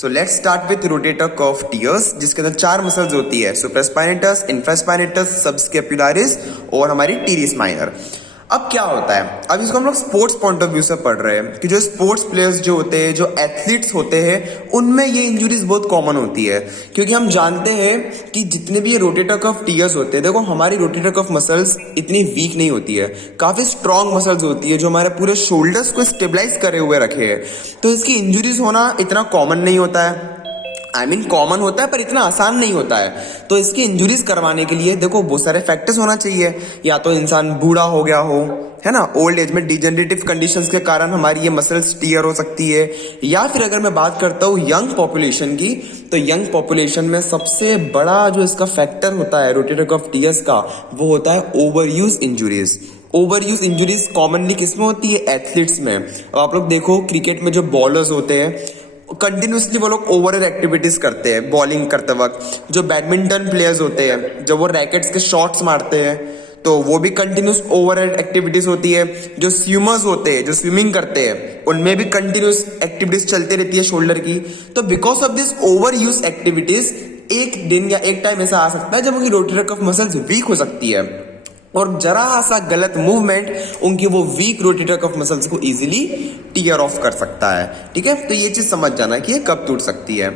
So let's start with rotator cuff tears, जिसके अंदर 4 muscles होती है, सुप्रास्पाइनेटस, इंफ्रास्पाइनेटस, सबस्कैपुलारिस और हमारी टीरिस माइनर। अब क्या होता है, अब इसको हम लोग स्पोर्ट्स पॉइंट ऑफ व्यू से पढ़ रहे हैं कि जो स्पोर्ट्स प्लेयर्स जो होते हैं, जो एथलीट्स होते हैं, उनमें ये इंजरीज बहुत कॉमन होती है। क्योंकि हम जानते हैं कि जितने भी ये रोटेटर कफ टियर्स होते हैं, देखो हमारी रोटेटर कफ मसल्स इतनी वीक नहीं होती है, काफी स्ट्रॉन्ग मसल्स होती है जो हमारे पूरे शोल्डर्स को स्टेबलाइज करे हुए रखे हैं। तो इसकी इंजरीज होना इतना कॉमन नहीं होता है, कॉमन होता है पर इतना आसान नहीं होता है। तो इसकी इंजुरीज करवाने के लिए देखो बहुत सारे फैक्टर्स होना चाहिए। या तो इंसान बूढ़ा हो गया हो, है ना, ओल्ड एज में डिजेनरेटिव कंडीशंस के कारण हमारी ये मसल्स टीयर हो सकती है। या फिर अगर मैं बात करता हूँ यंग पॉपुलेशन की, तो यंग पॉपुलेशन में सबसे बड़ा जो इसका फैक्टर होता है रोटेटर कफ टियर्स का, वो होता है over use injuries. Over use injuries commonly किसमें होती है? एथलीट्स में। अब आप लोग देखो क्रिकेट में जो बॉलर्स होते हैं कंटिन्यूसली वो लोग ओवर एक्टिविटीज करते हैं बॉलिंग करते वक्त। जो बैडमिंटन प्लेयर्स होते हैं जब वो रैकेट्स के शॉट्स मारते हैं तो वो भी कंटिन्यूस ओवर एक्टिविटीज होती है। जो स्विमर्स होते हैं, जो स्विमिंग करते हैं, उनमें भी कंटिन्यूस एक्टिविटीज चलती रहती है शोल्डर की। तो because of this over use activities एक दिन या एक टाइम ऐसा आ सकता है जब उनकी रोटेटर कफ मसल्स वीक हो सकती है और जरा सा गलत मूवमेंट उनकी वो वीक रोटेटर कफ मसल्स को इजीली टीयर ऑफ कर सकता है। ठीक है, तो ये चीज समझ जाना कि ये कब टूट सकती है।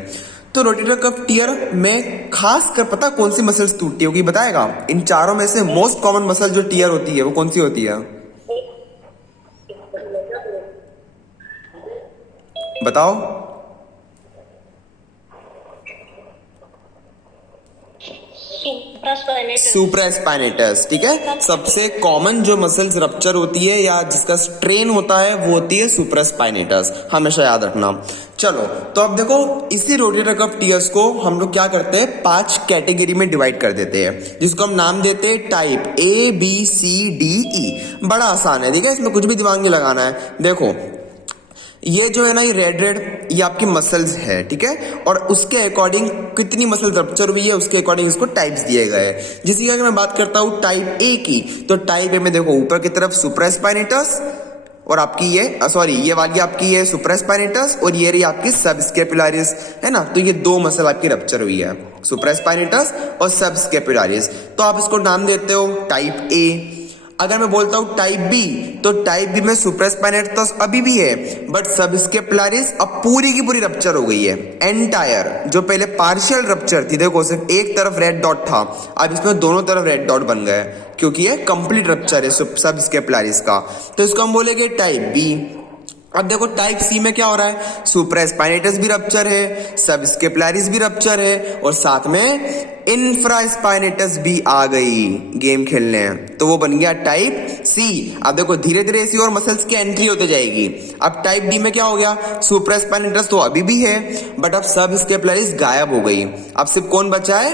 तो रोटेटर कफ टीयर में खास कर पता कौन सी मसल्स टूटती होगी, बताएगा? इन चारों में से मोस्ट कॉमन मसल जो टीयर होती है वो कौन सी होती है, बताओ? सुप्रास्पाइनेटस। ठीक है, सबसे कॉमन जो मसल्स रप्चर होती है या जिसका स्ट्रेन होता है वो होती है सुप्रास्पाइनेटस, हमेशा याद रखना। चलो तो अब देखो इसी रोटेटर कफ टियर्स को हम लोग क्या करते हैं, 5 कैटेगरी में डिवाइड कर देते हैं, जिसको हम नाम देते हैं टाइप ABCDE। बड़ा आसान है, ठीक है, इसमें कुछ भी दिमाग नहीं लगाना है। देखो ये जो है ना, ये रेड ये आपकी मसल्स है, ठीक है, और उसके अकॉर्डिंग कितनी मसल्स रप्चर हुई है उसके अकॉर्डिंग इसको टाइप्स दिए गए हैं। जिसकी अगर मैं बात करता हूँ टाइप ए की, तो टाइप ए में देखो ऊपर की तरफ सुप्रास्पाइनेटस और आपकी ये वाली आपकी है सुप्रास्पाइनेटस और ये रही आपकी सबस्कैपुलारिस, है ना। तो ये 2 मसल आपकी रप्चर हुई है, सुप्रास्पाइनेटस और सबस्कैपुलारिस। तो आप इसको नाम देते हो टाइप ए। अगर मैं बोलता हूं टाइप बी, तो टाइप बी में सुप्रास्पाइनेटस अभी भी है बट सबस्कैपुलारिस अब पूरी की पूरी रप्चर हो गई है, एंटायर। जो पहले पार्शियल रप्चर थी, देखो सिर्फ एक तरफ रेड डॉट था, अब इसमें दोनों तरफ रेड डॉट बन गए क्योंकि ये कंप्लीट रप्चर है सबस्कैपुलारिस का। तो इसको हम बोलेंगे टाइप बी। अब देखो टाइप सी में क्या हो रहा है, सुप्रास्पाइनेटस भी रप्चर है, सबस्कैपुलारिस भी रप्चर है और साथ में इंफ्रास्पाइनेटस भी आ गई गेम खेलने, तो वो बन गया टाइप सी। अब देखो धीरे धीरे ऐसी और मसल्स की एंट्री होते जाएगी। अब टाइप डी में क्या हो गया, सुप्रास्पाइनेटस तो अभी भी है बट अब सबस्कैपुलारिस गायब हो गई, अब सिर्फ कौन बचा है,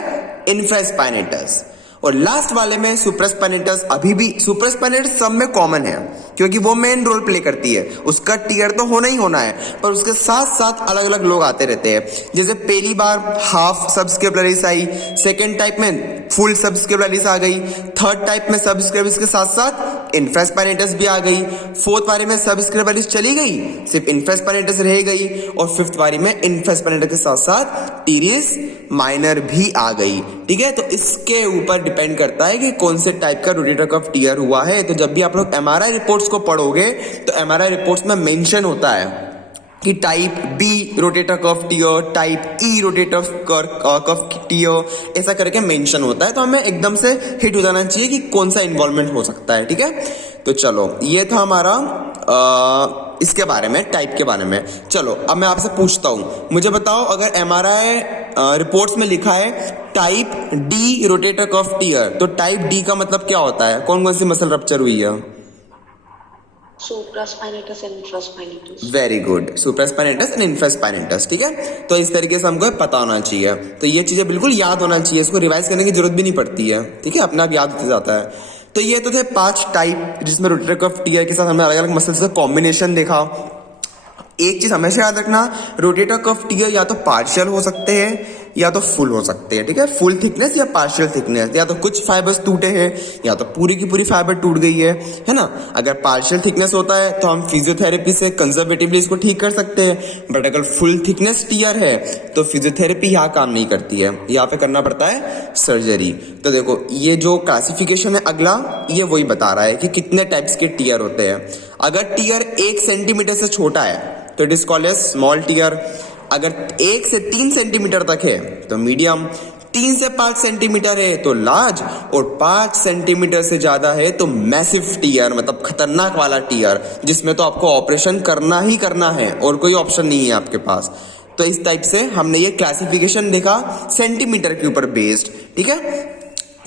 इंफ्रास्पाइनेटस। और लास्ट वाले में सुप्रास्पाइनेटस अभी भी, सुप्रास्पाइनेटस सब में कॉमन है क्योंकि वो मेन रोल प्ले करती है, उसका टीयर तो होना ही होना है, पर उसके साथ साथ अलग अलग लोग आते रहते हैं। जैसे पहली बार हाफ सबस्कैपुलारिस आई, सेकेंड टाइप में फुल सबस्कैपुलारिस आ गई, थर्ड टाइप में सबस्कैपुलारिस के साथ साथ इंफ्रास्पाइनेटस भी आ गई, फोर्थ बारी में सबस्कैपुलारिस चली गई, सिर्फ इंफ्रास्पाइनेटस रह गई, और फिफ्थ बारी में इंफ्रास्पाइनेटस के साथ साथ टीरिस माइनर भी आ गई। ठीक है, तो इसके ऊपर डिपेंड करता है कि कौन से टाइप का रोटेटर कफ टीयर हुआ है। तो जब भी आप लोग एमआरआई रिपोर्ट्स को पढ़ोगे तो एमआरआई रिपोर्ट्स में मेंशन होता है कि type B rotator cuff tear, type E rotator cuff tear, ऐसा करके मेंशन होता है। तो हमें एकदम से हिट हो जाना चाहिए कि कौन सा इन्वॉल्वमेंट हो सकता है। ठीक है, तो चलो ये था हमारा इसके बारे में, टाइप के बारे में। चलो अब मैं आपसे पूछता हूं, मुझे बताओ अगर एमआरआई रिपोर्ट्स में लिखा है type D rotator cuff tier, तो टाइप डी का मतलब क्या होता है, कौन कौन सी मसल रप्चर हुई है? Supraspinatus and infraspinatus. Very good, supraspinatus and infraspinatus. ठीक है, तो इस तरीके से हमको पता होना चाहिए। तो ये चीजें बिल्कुल याद होना चाहिए, इसको रिवाइज करने की जरूरत भी नहीं पड़ती है। ठीक है, अपने आप याद होते जाता है। तो ये तो थे 5 टाइप जिसमें रोटेटर कफ टीयर के साथ हमने अलग अलग मसल्स का कॉम्बिनेशन देखा। एक चीज हमेशा याद रखना, रोटेटर कफ टीयर या तो पार्शियल हो सकते हैं या तो फुल हो सकते हैं, ठीक है, फुल थिकनेस या पार्शियल थिकनेस, या तो कुछ फाइबर्स टूटे हैं या तो पूरी की पूरी फाइबर टूट गई है ना। अगर पार्शियल थिकनेस होता है तो हम फिजियोथेरेपी से कंजर्वेटिवली इसको ठीक कर सकते हैं, बट अगर फुल थिकनेस टीयर है तो फिजियोथेरेपी यहाँ काम नहीं करती है, यहाँ पे करना पड़ता है सर्जरी। तो देखो ये जो क्लासिफिकेशन है अगला, ये वही बता रहा है कि कितने टाइप्स के टीयर होते हैं। अगर टीयर 1 सेंटीमीटर से छोटा है तो it is called as small tear. अगर 1 से 3 सेंटीमीटर तक है तो मीडियम, 3 से 5 सेंटीमीटर है तो लार्ज, और 5 सेंटीमीटर से ज्यादा है तो मैसिव टीयर, मतलब खतरनाक वाला टीयर, जिसमें तो आपको ऑपरेशन करना ही करना है और कोई ऑप्शन नहीं है आपके पास। तो इस टाइप से हमने ये क्लासिफिकेशन देखा सेंटीमीटर के ऊपर बेस्ड, ठीक है।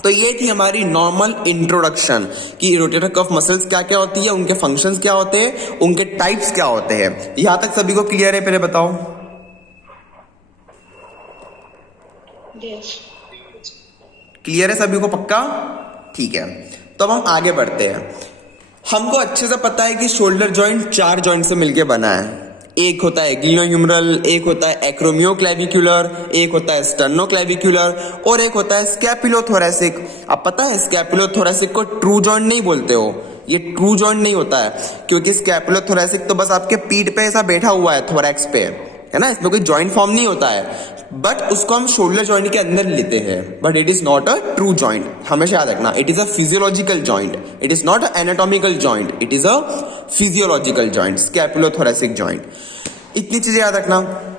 तो ये थी हमारी नॉर्मल इंट्रोडक्शन कि रोटेटर कफ मसल्स क्या क्या होती है, उनके फंक्शंस क्या होते हैं, उनके टाइप्स क्या होते हैं। यहां तक सभी को क्लियर है? पहले बताओ। Yes. क्लियर है सभी को? पक्का? ठीक है, तो अब हम आगे बढ़ते हैं। हमको अच्छे से पता है कि शोल्डर जॉइंट 4 जॉइंट से मिलकर बना है। एक होता है ग्लिनोह्यूमरल, एक होता है एक्रोमियोक्लेविकुलर, एक होता है स्टर्नोक्लेविकुलर, और एक होता है स्कैपुलोथोरैसिक। अब पता है स्कैपुलोथोरैसिक को ट्रू जॉइंट नहीं बोलते हो, ये ट्रू जॉइंट नहीं होता है, क्योंकि स्कैपुलोथोरैसिक तो बस आपके पीठ पे ऐसा बैठा हुआ है थोरैक्स पे, है ना, इसमें कोई जॉइंट फॉर्म नहीं होता है, बट उसको हम शोल्डर जॉइंट के अंदर लेते हैं, but it is not a true joint. हमेशा याद रखना, it is a physiological joint, it is not a anatomical joint, it is a physiological joint, scapulothoracic joint. इतनी चीजें याद रखना।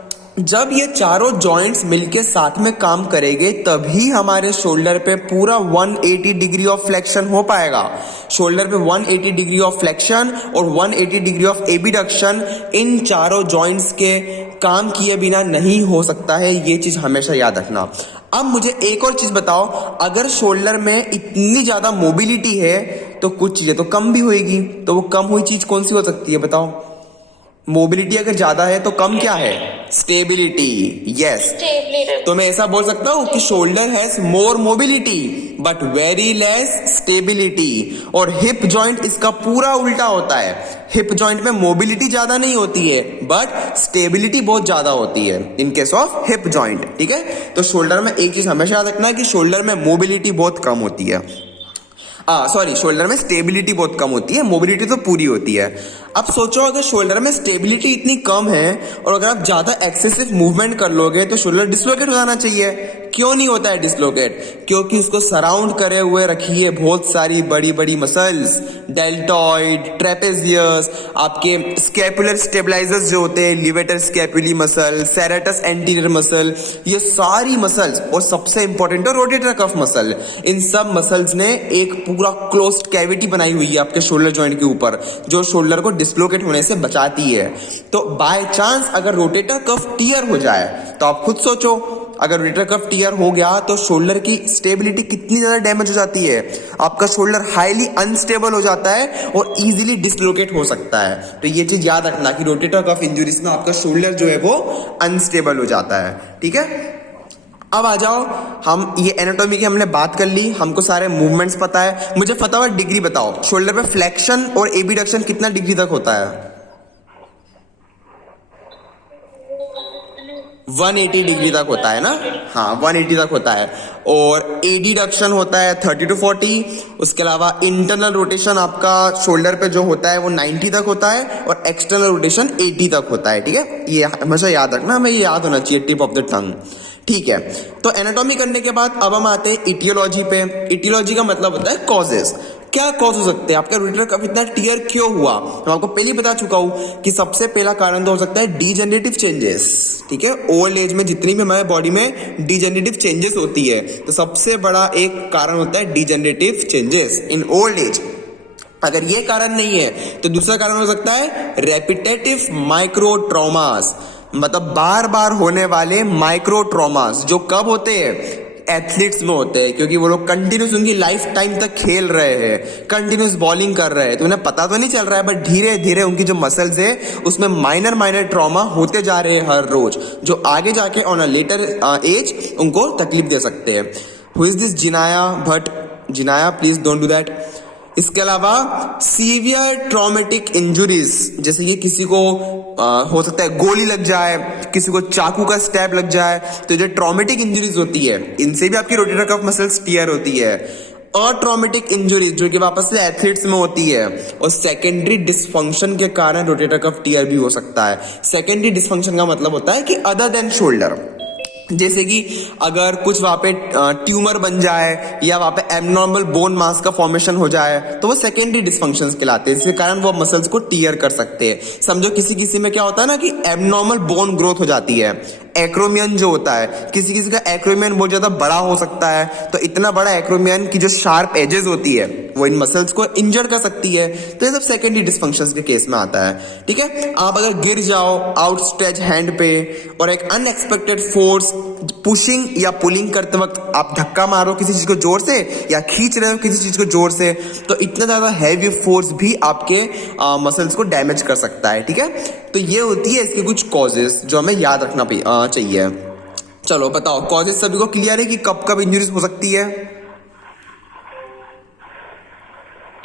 जब ये चारों जॉइंट्स मिलके साथ में काम करेंगे तभी हमारे शोल्डर पे पूरा 180 डिग्री ऑफ फ्लेक्शन हो पाएगा। शोल्डर पे 180 डिग्री ऑफ फ्लेक्शन और 180 डिग्री ऑफ एबिडक्शन इन चारों जॉइंट्स के काम किए बिना नहीं हो सकता है, ये चीज हमेशा याद रखना। अब मुझे एक और चीज बताओ, अगर शोल्डर में इतनी ज्यादा मोबिलिटी है तो कुछ चीजें तो कम भी होगी, तो वो कम हुई चीज कौन सी हो सकती है बताओ? मोबिलिटी अगर ज्यादा है तो कम क्या है? स्टेबिलिटी। यस, तो मैं ऐसा बोल सकता हूं कि shoulder has more mobility but very less stability. और हिप जॉइंट इसका पूरा उल्टा होता है, हिप जॉइंट में मोबिलिटी ज्यादा नहीं होती है बट स्टेबिलिटी बहुत ज्यादा होती है in case of hip joint, ठीक है। तो शोल्डर में एक चीज हमेशा याद रखना है कि शोल्डर में मोबिलिटी बहुत कम होती है, शोल्डर में स्टेबिलिटी बहुत कम होती है, मोबिलिटी तो पूरी होती है। अब सोचो अगर शोल्डर में स्टेबिलिटी इतनी कम है और अगर आप ज्यादा एक्सेसिव मूवमेंट कर लोगे तो शोल्डर डिस्लोकेट हो जाना चाहिए। क्यों नहीं होता है डिस्लोकेट? क्योंकि उसको सराउंड करे हुए रखी है बहुत सारी बड़ी बड़ी मसल्स, डेल्टॉइड, ट्रेपेजियस, आपके स्कैपुलर स्टेबलाइजर्स जो होते हैं, levator स्कैपुली muscle, serratus anterior muscle, ये सारी मसल्स, और सबसे इंपॉर्टेंट है रोटेटर कफ मसल। इन सब मसल्स ने एक पूरा क्लोज्ड कैविटी बनाई हुई है आपके शोल्डर जॉइंट के ऊपर, जो शोल्डर को डिस्लोकेट होने से बचाती है। तो बाय चांस अगर रोटेटर कफ टीयर हो जाए तो आप खुद सोचो, अगर रोटेटर कफ टीयर हो गया तो शोल्डर की स्टेबिलिटी कितनी ज्यादा डैमेज हो जाती है। आपका शोल्डर हाईली अनस्टेबल हो जाता है और इजीली डिस्लोकेट हो सकता है। तो ये चीज याद रखना कि रोटेटर कफ इंजरीज में आपका शोल्डर जो है वो अनस्टेबल हो जाता है, ठीक है। अब आ जाओ, हम ये एनाटॉमी की हमने बात कर ली, हमको सारे मूवमेंट्स पता है। मुझे फटाफट डिग्री बताओ, शोल्डर पे फ्लेक्शन और एबिडक्शन कितना डिग्री तक होता है? 180 डिग्री तक होता है ना, हाँ 180 तक होता है। और एडिडक्शन होता है 30 to 40। उसके अलावा इंटरनल रोटेशन आपका शोल्डर पे जो होता है वो 90 तक होता है और एक्सटर्नल रोटेशन 80 तक होता है, ठीक है। ये हमेशा याद रखना, हमें ये याद होना चाहिए, टिप ऑफ द टंग, ठीक है। तो एनाटॉमी करने के बाद अब हम आते हैं इटियोलॉजी पे। इटियोलॉजी का मतलब होता है कॉजेस। क्या कॉज हो सकते हैं? आपका रोटेटर कफ इतना टीयर क्यों हुआ? मैं आपको पहले ही बता चुका हूं कि सबसे पहला कारण तो हो सकता है डीजेनरेटिव चेंजेस, ठीक है। ओल्ड एज में जितनी भी हमारे बॉडी में डीजेनरेटिव चेंजेस होती है तो सबसे बड़ा एक कारण होता है degenerative changes in old age. अगर ये कारण नहीं है तो दूसरा कारण हो सकता है रेपिटेटिव माइक्रो ट्रॉमास, मतलब बार बार होने वाले माइक्रो ट्रॉमास, जो कब होते हैं? एथलीट्स में होते हैं, क्योंकि वो लोग कंटिन्यूस उनकी लाइफ टाइम तक खेल रहे हैं, कंटिन्यूस बॉलिंग कर रहे हैं, तो उन्हें पता तो नहीं चल रहा है बट धीरे धीरे उनकी जो मसल्स है उसमें माइनर माइनर ट्रॉमा होते जा रहे हैं हर रोज, जो आगे जाके ऑन अ लेटर एज उनको तकलीफ दे सकते हैं। Who is this Jinaya Bhatt? Jinaya please don't do that. इसके अलावा सीवियर ट्रॉमेटिक इंजुरीज, जैसे कि किसी को हो सकता है गोली लग जाए, किसी को चाकू का स्टैब लग जाए, तो जो ट्रॉमेटिक इंजुरीज होती है इनसे भी आपकी रोटेटर कफ मसल्स टियर होती है। और ट्रॉमेटिक इंजुरीज जो कि वापस से एथलीट्स में होती है, और सेकेंडरी डिसफंक्शन के कारण रोटेटर कफ टियर भी हो सकता है। सेकेंडरी डिसफंक्शन का मतलब होता है कि अदर देन शोल्डर, जैसे कि अगर कुछ वहां पे ट्यूमर बन जाए या वहां पे एबनॉर्मल बोन मास का फॉर्मेशन हो जाए तो वो सेकेंडरी डिसफंक्शंस कहलाते हैं, जिसके कारण वो मसल्स को टियर कर सकते हैं। समझो किसी किसी में क्या होता है ना कि एबनॉर्मल बोन ग्रोथ हो जाती है, एक्रोमियन जो होता है, किसी किसी का एक्रोमियन बहुत ज्यादा बड़ा हो सकता है, तो इतना बड़ा एक्रोमियन की जो शार्प एजेस होती है वो इन मसल्स को इंजर्ड कर सकती है, तो ये सब सेकेंडरी डिसफंक्शंस के केस में आता है। ठीक है, आप अगर गिर जाओ आउटस्ट्रेच हैंड पे और एक अनएक्सपेक्टेड फोर्स पुशिंग या पुलिंग करते वक्त आप धक्का मारो किसी चीज को जोर से या खींच रहे हो किसी चीज को जोर से, तो इतना ज्यादा हैवी फोर्स भी आपके मसल्स को डैमेज कर सकता है। ठीक है, तो ये होती है इसके कुछ कॉजेस जो हमें याद रखना चाहिए। चलो बताओ, कॉजेस सभी को क्लियर है कि कब कब इंजरीज हो सकती है?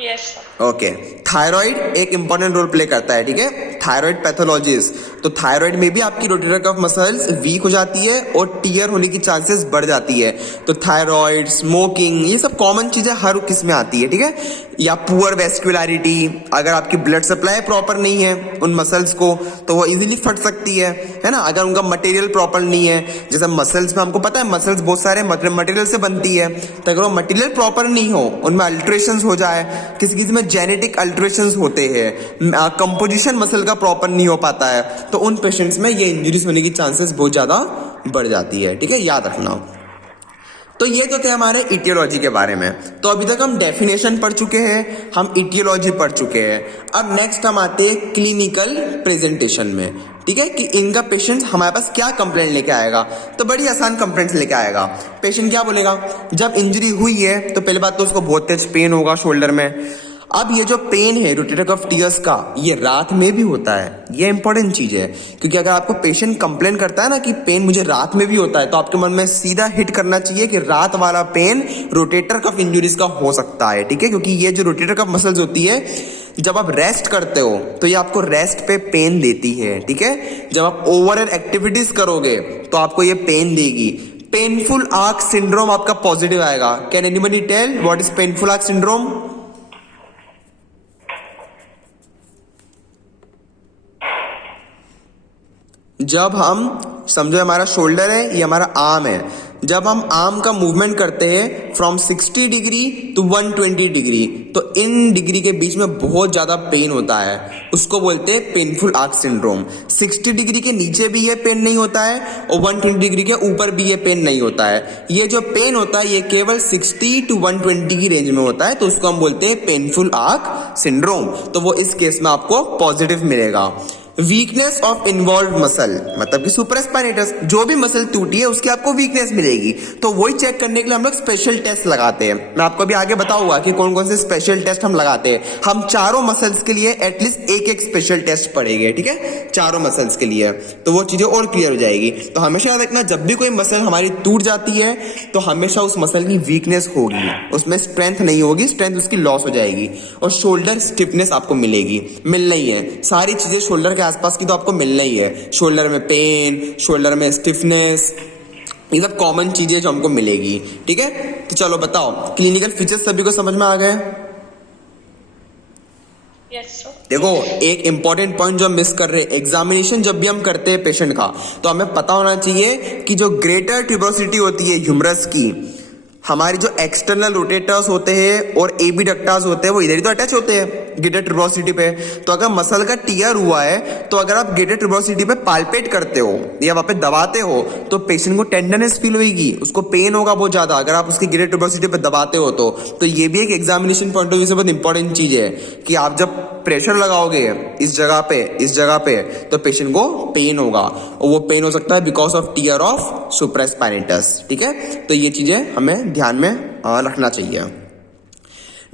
यस ओके, थायराइड एक इंपॉर्टेंट रोल प्ले करता है। ठीक है, थायराइड पैथोलॉजीज, तो थायराइड में भी आपकी रोटेटर कफ मसल्स वीक हो जाती है और टियर होने की चांसेस बढ़ जाती है। तो थायराइड, स्मोकिंग, ये सब कॉमन चीजें हर किस में आती है। ठीक है, या पुअर वेस्कुलरिटी, अगर आपकी ब्लड सप्लाई प्रॉपर नहीं है उन मसल्स को तो वो इजीली फट सकती है ना। अगर उनका मटेरियल प्रॉपर नहीं है, जैसे मसल्स में हमको पता है मसल्स बहुत सारे मटेरियल से बनती है, तो अगर वो मटेरियल प्रॉपर नहीं हो, उनमें अल्ट्रेशंस हो जाए, किसी किसी में जेनेटिक अल्ट्रेशंस होते हैं, कंपोजिशन मसल का प्रॉपर नहीं हो पाता है, तो उन पेशेंट्स में ये इंजरीज होने की चांसेस बहुत ज्यादा बढ़ जाती है। ठीक है, याद रखना। तो ये तो थे हमारे इटियोलॉजी के बारे में। तो अभी तक हम डेफिनेशन पढ़ चुके हैं, हम इटियोलॉजी पढ़ चुके हैं। अब नेक्स्ट हम आते हैं क्लिनिकल प्रेजेंटेशन में। ठीक है, कि इनका पेशेंट हमारे पास क्या कंप्लेंट लेके आएगा, तो बड़ी आसान कंप्लेंट लेके आएगा। पेशेंट क्या बोलेगा, जब इंजरी हुई है तो पहले बात तो उसको बहुत तेज पेन होगा शोल्डर में। अब ये जो पेन है रोटेटर कफ टियर्स का, ये रात में भी होता है। ये इंपॉर्टेंट चीज है, क्योंकि अगर आपको पेशेंट कंप्लेन करता है ना कि पेन मुझे रात में भी होता है, तो आपके मन में सीधा हिट करना चाहिए कि रात वाला पेन रोटेटर कफ इंजुरीज का हो सकता है। ठीक है, क्योंकि ये जो रोटेटर कफ मसल्स होती है, जब आप रेस्ट करते हो तो ये आपको रेस्ट पे पेन देती है। ठीक है, जब आप ओवरऑल एक्टिविटीज करोगे तो आपको ये पेन देगी। पेनफुल आर्क सिंड्रोम आपका पॉजिटिव आएगा। Can anybody tell what is painful arc syndrome? जब हम समझो हमारा शोल्डर है, ये हमारा आर्म है, जब हम आर्म का मूवमेंट करते हैं फ्रॉम 60 डिग्री टू 120 डिग्री, तो इन डिग्री के बीच में बहुत ज्यादा पेन होता है, उसको बोलते हैं पेनफुल आर्क सिंड्रोम। 60 डिग्री के नीचे भी ये पेन नहीं होता है और 120 डिग्री के ऊपर भी ये पेन नहीं होता है। ये जो पेन होता है ये केवल 60 टू 120 की रेंज में होता है, तो उसको हम बोलते हैं पेनफुल आर्क सिंड्रोम। तो वो इस केस में आपको पॉजिटिव मिलेगा। वीकनेस ऑफ इन्वॉल्व मसल, मतलब कि सुपरास्पाइनेटस, जो भी मसल टूटी है उसकी आपको वीकनेस मिलेगी। तो वही चेक करने के लिए हम लोग स्पेशल टेस्ट लगाते हैं। मैं आपको अभी आगे बताऊंगा कि कौन कौन से स्पेशल टेस्ट हम लगाते हैं। हम चारों मसल्स के लिए एटलीस्ट एक एक स्पेशल टेस्ट पड़ेंगे। ठीक है, चारों मसल्स के लिए, तो वो चीजें और क्लियर हो जाएगी। तो हमेशा याद रखना, जब भी कोई मसल हमारी टूट जाती है तो हमेशा उस मसल की वीकनेस होगी, उसमें स्ट्रेंथ नहीं होगी, स्ट्रेंथ उसकी लॉस हो जाएगी और शोल्डर स्टिफनेस आपको मिलेगी। मिलना ही है सारी चीजें शोल्डर के आसपास की, तो आपको मिलना ही है। शोल्डर में पेन, शोल्डर में स्टिफनेस, ये सब कॉमन चीजें जो हमको मिलेगी। ठीक है, तो चलो बताओ, क्लिनिकल फीचर्स सभी को समझ में आ गए? Yes sir. देखो, एक इंपॉर्टेंट पॉइंट जो हम मिस कर रहे हैं, एग्जामिनेशन जब भी हम करते हैं पेशेंट का, तो हमें पता होना चाहिए कि जो ग्रेटर ट्यूबरोसिटी होती है ह्यूमरस की, हमारी जो एक्सटर्नल रोटेटर्स होते हैं और एबीडक्टास होते हैं वो इधर ही तो अटैच होते हैं ग्रेटर ट्यूबरोसिटी पे। तो अगर मसल का टियर हुआ है, तो अगर आप ग्रेटर ट्यूबरोसिटी पे पाल्पेट करते हो या वहां पे दबाते हो तो पेशेंट को टेंडरनेस फील होगी, उसको पेन होगा बहुत ज्यादा अगर आप उसकी ग्रेटर ट्यूबरोसिटी पे दबाते हो तो ये भी एक एग्जामिनेशन पॉइंट ऑफ व्यू से बहुत इंपॉर्टेंट चीज है कि आप जब प्रेशर लगाओगे इस जगह पे तो पेशेंट को पेन होगा, और वो पेन हो सकता है because of tear of supraspinatus. ठीक है, तो ये चीजें हमें ध्यान में रखना चाहिए।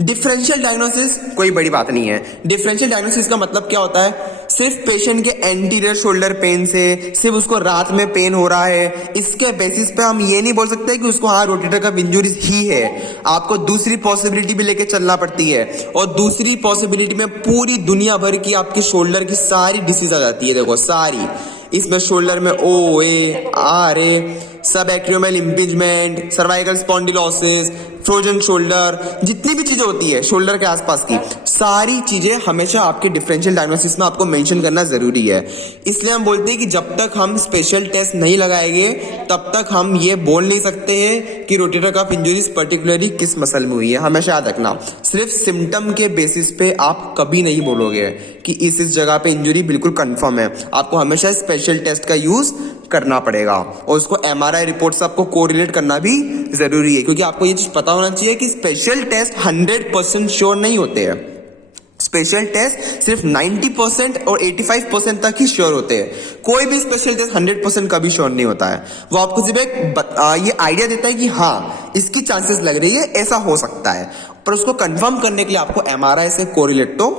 डिफरेंशियल डायग्नोसिस कोई बड़ी बात नहीं है। डिफरेंशियल डायग्नोसिस का मतलब क्या होता है, सिर्फ पेशेंट के एंटीरियर शोल्डर पेन से, सिर्फ उसको रात में पेन हो रहा है, इसके बेसिस पे हम ये नहीं बोल सकते कि उसको हाँ रोटेटर कफ इंजरी ही है। आपको दूसरी पॉसिबिलिटी भी लेके चलना पड़ती है, और दूसरी पॉसिबिलिटी में पूरी दुनिया भर की आपकी शोल्डर की सारी डिसीज आ जाती है। देखो सारी, इसमें शोल्डर में OA, सब acromial impingement, cervical spondylosis, frozen shoulder, जितनी भी चीजें होती है शोल्डर के आसपास की, सारी चीजें हमेशा आपके डिफरेंशियल डायग्नोसिस में आपको मेंशन करना जरूरी है। इसलिए हम बोलते हैं कि जब तक हम स्पेशल टेस्ट नहीं लगाएंगे तब तक हम ये बोल नहीं सकते हैं कि रोटेटर कफ इंजरीज पर्टिकुलरली किस मसल में हुई है। हमेशा याद रखना, सिर्फ सिम्टम के बेसिस पे आप कभी नहीं बोलोगे कि इस जगह पे इंजरी बिल्कुल कंफर्म है। आपको हमेशा स्पेशल टेस्ट का यूज करना पड़ेगा, और उसको MRI रिपोर्ट से आपको कोरिलेट करना भी जरूरी है, क्योंकि आपको ये चीज पता होना चाहिए कि स्पेशल टेस्ट 100% श्योर नहीं होते हैं। स्पेशल टेस्ट सिर्फ 90% और 85% तक ही श्योर होते हैं। कोई भी स्पेशल टेस्ट 100% कभी श्योर नहीं होता है। वो आपको सिर्फ ये आइडिया देता है कि हाँ इसकी चांसेस लग रही है, ऐसा हो सकता है, पर उसको कंफर्म करने के लिए आपको MRI से कोरिलेट तो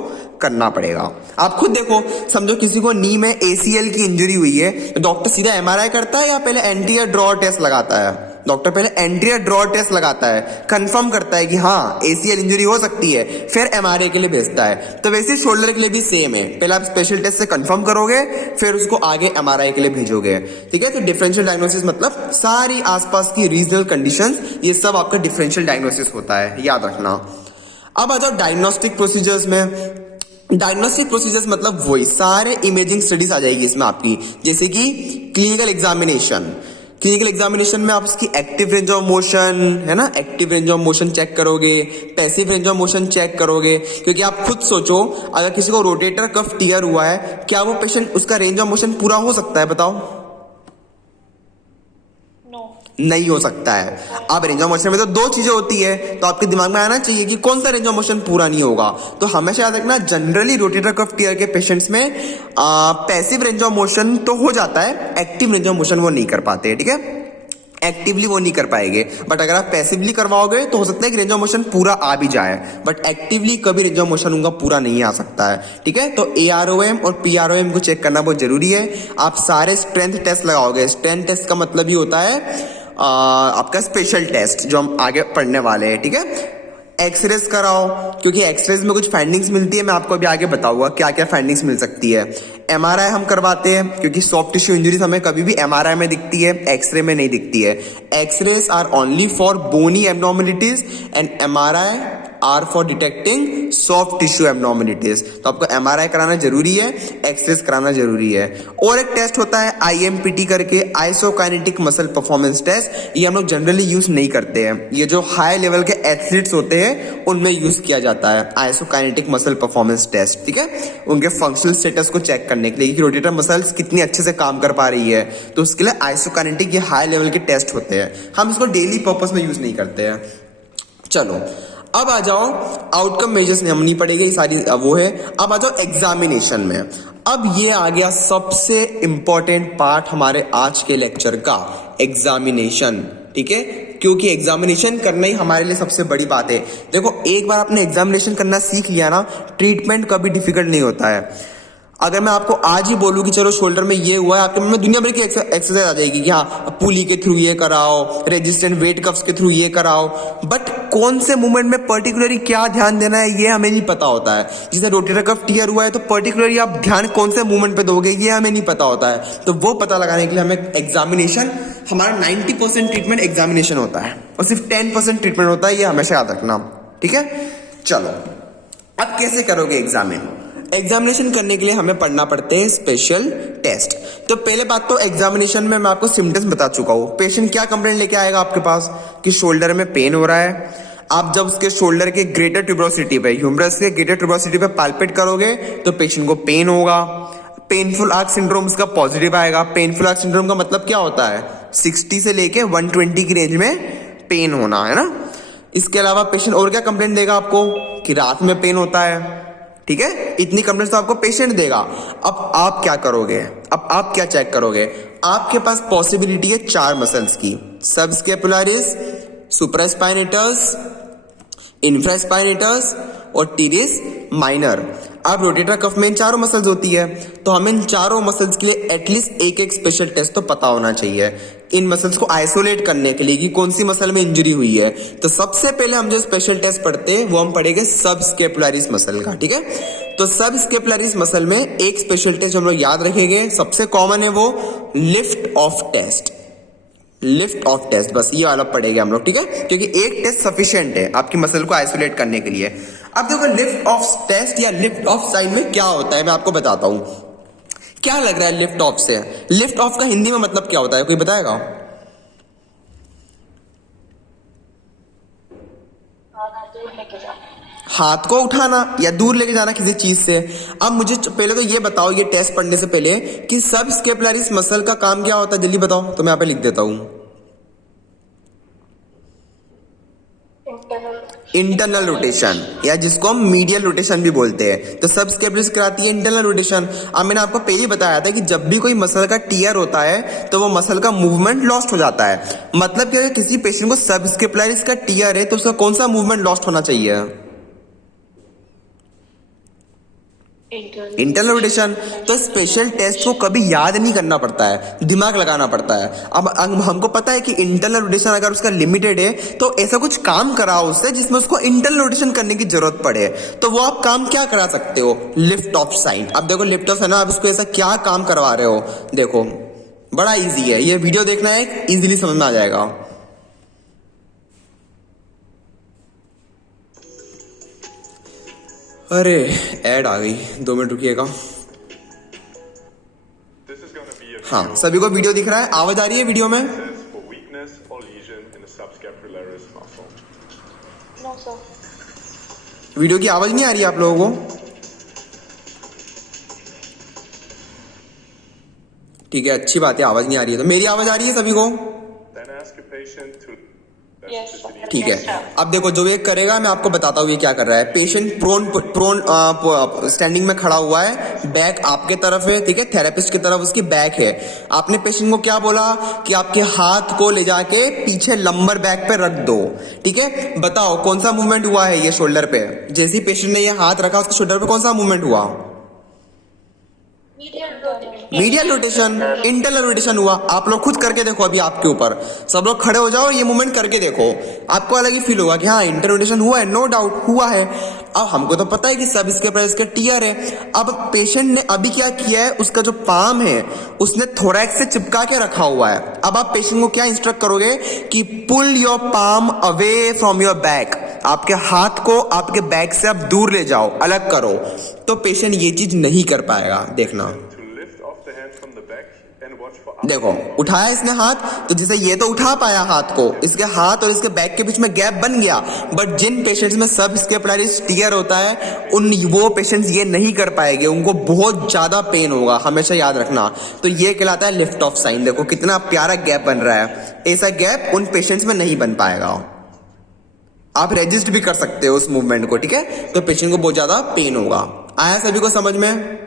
करना पड़ेगा। आप खुद देखो, समझो किसी को नी में ACL की इंजरी हुई है, तो डॉक्टर सीधा MRI करता है या पहले एंटीरियर ड्रॉअर टेस्ट लगाता है? डॉक्टर पहले एंटीरियर ड्रॉअर टेस्ट लगाता है, कंफर्म करता है कि हाँ ACL इंजरी हो सकती है, फिर MRI के लिए भेजता है। तो वैसे शोल्डर के लिए भी सेम है, पहले आप स्पेशल टेस्ट से कंफर्म करोगे, फिर उसको आगे MRI के लिए भेजोगे। ठीक है, तो डिफरेंशियल डायग्नोसिस मतलब सारी आसपास की रीजनल कंडीशंस, ये सब आपका डिफरेंशियल डायग्नोसिस होता है, याद रखना। अब आ जाओ डायग्नोस्टिक प्रोसीजर्स में। डायग्नोस्टिक प्रोसीजर्स मतलब वही सारे इमेजिंग स्टडीज आ जाएगी इसमें आपकी, जैसे कि क्लिनिकल एग्जामिनेशन। क्लिनिकल एग्जामिनेशन में आप उसकी एक्टिव रेंज ऑफ मोशन, है ना, active range of motion check करोगे, passive range of motion check करोगे, क्योंकि आप खुद सोचो अगर किसी को रोटेटर कफ टियर हुआ है, क्या वो पेशेंट उसका रेंज ऑफ मोशन पूरा हो सकता है? बताओ। नहीं हो सकता है। अब रेंज ऑफ मोशन में तो दो चीजें होती है, तो आपके दिमाग में आना चाहिए कि कौन सा रेंज ऑफ मोशन पूरा नहीं होगा। तो हमेशा याद रखना, जनरली रोटेटर कफ टियर के पेशेंट्स में पैसिव रेंज ऑफ मोशन तो हो जाता है, एक्टिव रेंज ऑफ मोशन वो नहीं कर पाते। ठीक है, एक्टिवली वो नहीं कर पाएंगे, बट अगर आप पैसिवली करवाओगे तो हो सकता है कि रेंज ऑफ मोशन पूरा आ भी जाए, बट एक्टिवली कभी रेंज ऑफ मोशन उनका पूरा नहीं आ सकता है। ठीक है, तो AROM और PROM को चेक करना बहुत जरूरी है। आप सारे स्ट्रेंथ टेस्ट लगाओगे। स्ट्रेंथ टेस्ट का मतलब ही होता है आपका स्पेशल टेस्ट जो हम आगे पढ़ने वाले हैं। ठीक है, एक्सरेज कराओ, क्योंकि एक्सरेज में कुछ फाइंडिंग्स मिलती है, मैं आपको अभी आगे बताऊंगा क्या क्या फाइंडिंग्स मिल सकती है। MRI हम करवाते हैं, क्योंकि सॉफ्ट टिश्यू इंजरीज हमें कभी भी MRI में दिखती है, एक्सरे में नहीं दिखती है। X-rays are only for bony abnormalities and MRI are for detecting soft tissue abnormalities. तो आपको MRI कराना जरूरी है, एक्सरेज कराना जरूरी है। और एक टेस्ट होता है IMPT करके, आइसोकाइनेटिक मसल परफॉर्मेंस टेस्ट। ये हम लोग जनरली यूज नहीं करते हैं, ये जो हाई लेवल के एथलीट्स होते हैं उनमें यूज किया जाता है आइसोकाइनेटिक मसल परफॉर्मेंस टेस्ट। ठीक है, उनके फंक्शनल स्टेटस को चेक करने के लिए कि रोटेटर मसल्स कितनी अच्छे से काम कर पा रही है, तो उसके लिए आइसोकाइनेटिक ये हाई लेवल के टेस्ट होते हैं। हम इसको डेली पर्पस में यूज नहीं करते हैं। चलो अब आ जाओ, आउटकम मेजर्स हम नहीं पढ़ेंगे, ये सारी वो है। अब आ जाओ एग्जामिनेशन में। अब ये आ गया सबसे इंपॉर्टेंट पार्ट हमारे आज के लेक्चर का, एग्जामिनेशन। ठीक है, क्योंकि एग्जामिनेशन करना ही हमारे लिए सबसे बड़ी बात है। देखो, एक बार आपने एग्जामिनेशन करना सीख लिया ना, ट्रीटमेंट कभी डिफिकल्ट नहीं होता है। अगर मैं आपको आज ही बोलूं कि चलो शोल्डर में ये हुआ है, आपके मन में दुनिया भर की एक्सरसाइज आ जाएगी कि हाँ पुली के थ्रू ये कराओ, रेजिस्टेंट वेट कफ्स के थ्रू ये कराओ, बट कौन से मूवमेंट में पर्टिकुलरली क्या ध्यान देना है ये हमें नहीं पता होता है। जैसे रोटेटर कफ टियर हुआ है तो पर्टिकुलरली आप ध्यान कौन से मूवमेंट पे दोगे ये हमें नहीं पता होता है। तो वो पता लगाने के लिए हमें एग्जामिनेशन, हमारा 90% ट्रीटमेंट एग्जामिनेशन होता है और सिर्फ 10% ट्रीटमेंट होता है, ये हमेशा याद रखना। ठीक है, चलो अब कैसे करोगे एग्जामिन? एग्जामिनेशन करने के लिए हमें पढ़ना पड़ते हैं स्पेशल टेस्ट। तो पहले बात तो एग्जामिनेशन में मैं आपको सिम्टम्स बता चुका हूं। पेशेंट क्या कंप्लेंट लेके आएगा आपके पास कि शोल्डर में पेन हो रहा है। आप जब उसके शोल्डर के ग्रेटर ट्यूबरोसिटी पे, ह्यूमरस के ग्रेटर ट्यूबरोसिटी पे पाल्पेट करोगे तो पेशेंट को पेन होगा। पेनफुल आर्क सिंड्रोम इसका पॉजिटिव आएगा। पेनफुल आर्क सिंड्रोम का मतलब क्या होता है? 60 से लेके 120 की रेंज में पेन होना, है ना। इसके अलावा पेशेंट और क्या कंप्लेंट देगा आपको कि रात में पेन होता है। ठीक है, इतनी कंप्लेंट्स तो आपको पेशेंट देगा। अब आप क्या करोगे? अब आप क्या चेक करोगे? आपके पास पॉसिबिलिटी है 4 मसल्स की, सबस्कैपुलरिस, सुप्रास्पाइनेटस, इंफ्रास्पाइनेटस और टीरिस माइनर। अब रोटेटर कफ में इन चारों मसल्स होती है, तो हमें इन चारों मसल्स के लिए एटलीस्ट एक एक स्पेशल टेस्ट तो पता होना चाहिए इन मसल्स को आइसोलेट करने के लिए कि कौन सी मसल में इंजरी हुई है। तो सबसे पहले हम जो स्पेशल टेस्ट पढ़ते हैं वो हम पढ़ेंगे सबस्केपुलरिस मसल का, ठीक है। तो सबस्केपुलरिस मसल में एक स्पेशल टेस्ट हम लोग याद रखेंगे, सबसे कॉमन है वो lift off test. Lift off test, बस ये वाला पढ़ेंगे हम लोग, ठीक है, क्योंकि एक टेस्ट सफिशिएंट है आपकी मसल को आइसोलेट करने के लिए। अब देखो लिफ्ट ऑफ टेस्ट या लिफ्ट ऑफ साइन में क्या होता है मैं आपको बताता हूं। क्या लग रहा है लिफ्ट ऑफ से? लिफ्ट ऑफ का हिंदी में मतलब क्या होता है, कोई बताएगा? हाथ को उठाना या दूर लेके जाना किसी चीज से। अब मुझे पहले तो ये बताओ, ये टेस्ट पढ़ने से पहले, कि सबस्केपुलरिस मसल का काम क्या होता है, जल्दी बताओ। तो मैं यहाँ पे लिख देता हूं, इंटरनल रोटेशन, या जिसको हम मीडियल रोटेशन भी बोलते हैं। तो सबस्केपुलरिस कराती है इंटरनल रोटेशन। अब मैंने आपको पहले ही बताया था कि जब भी कोई मसल का टियर होता है तो वो मसल का मूवमेंट लॉस्ट हो जाता है। मतलब कि अगर किसी पेशेंट को सबस्केपुलरिस का टियर है तो उसका कौन सा मूवमेंट लॉस्ट होना चाहिए? Internal rotation. तो स्पेशल टेस्ट को कभी याद नहीं करना पड़ता है, दिमाग लगाना पड़ता है। अब हमको पता है कि इंटरनल रोटेशन अगर उसका लिमिटेड है तो ऐसा कुछ काम कराओ उससे जिसमें उसको इंटरनल रोटेशन करने की जरूरत पड़े, तो वो आप काम क्या करा सकते हो? Lift of sine. अब देखो लिफ्ट ऑफ साइन, आप इसको ऐसा क्या काम करवा रहे हो, देखो बड़ा इजी है, ये वीडियो देखना है, इजीली समझ में आ जाएगा। अरे ऐड आ गई, 2 मिनट रुकिएगा। हाँ, सभी को वीडियो दिख रहा है, आवाज आ रही है वीडियो में? वीडियो की आवाज नहीं आ रही है आप लोगों को? ठीक है, अच्छी बात है, आवाज नहीं आ रही है। तो मेरी आवाज आ रही है सभी को? ठीक है। अब देखो जो ये करेगा मैं आपको बताता हूँ ये क्या कर रहा है। पेशेंट प्रोन स्टैंडिंग में खड़ा हुआ है, बैक आपके तरफ है, ठीक है, थेरेपिस्ट की तरफ उसकी बैक है। आपने पेशेंट को क्या बोला कि आपके हाथ को ले जाके पीछे लंबर बैक पे रख दो, ठीक है। बताओ कौन सा मूवमेंट हुआ है ये शोल्डर पे? जैसे ही पेशेंट ने ये हाथ रखा उसके शोल्डर पे कौन सा मूवमेंट हुआ? मीडियल रोटेशन, इंटरनल रोटेशन हुआ। आप लोग खुद करके देखो, अभी आपके ऊपर सब लोग खड़े हो जाओ, ये मूवमेंट करके देखो, आपको अलग ही फील होगा कि हाँ इंटरनल रोटेशन हुआ है, नो डाउट हुआ है। अब हमको तो पता है कि सब इसके प्राइस के टियर है। अब पेशेंट ने अभी क्या किया है, उसका जो पाम है उसने थोरैक्स से चिपका के रखा हुआ है। अब आप पेशेंट को क्या इंस्ट्रक्ट करोगे कि pull your palm away from your back, आपके हाथ को आपके बैक से आप दूर ले जाओ, अलग करो। तो पेशेंट ये चीज नहीं कर पाएगा। देखना, देखो उठाया इसने हाथ, तो जैसे ये तो उठा पाया हाथ को, इसके हाथ और इसके बैक के बीच में गैप बन गया। बट जिन पेशेंट्स में सबस्केपुलरिस टियर होता है वो पेशेंट्स ये नहीं कर पाएंगे, उनको बहुत ज्यादा पेन होगा, हमेशा याद रखना। तो ये कहलाता है लिफ्ट ऑफ साइन। देखो कितना प्यारा गैप बन रहा है, ऐसा गैप उन पेशेंट्स में नहीं बन पाएगा। आप रेजिस्ट भी कर सकते हो उस मूवमेंट को, ठीक है। तो पेशेंट को बहुत ज्यादा पेन होगा। आया सभी को समझ में?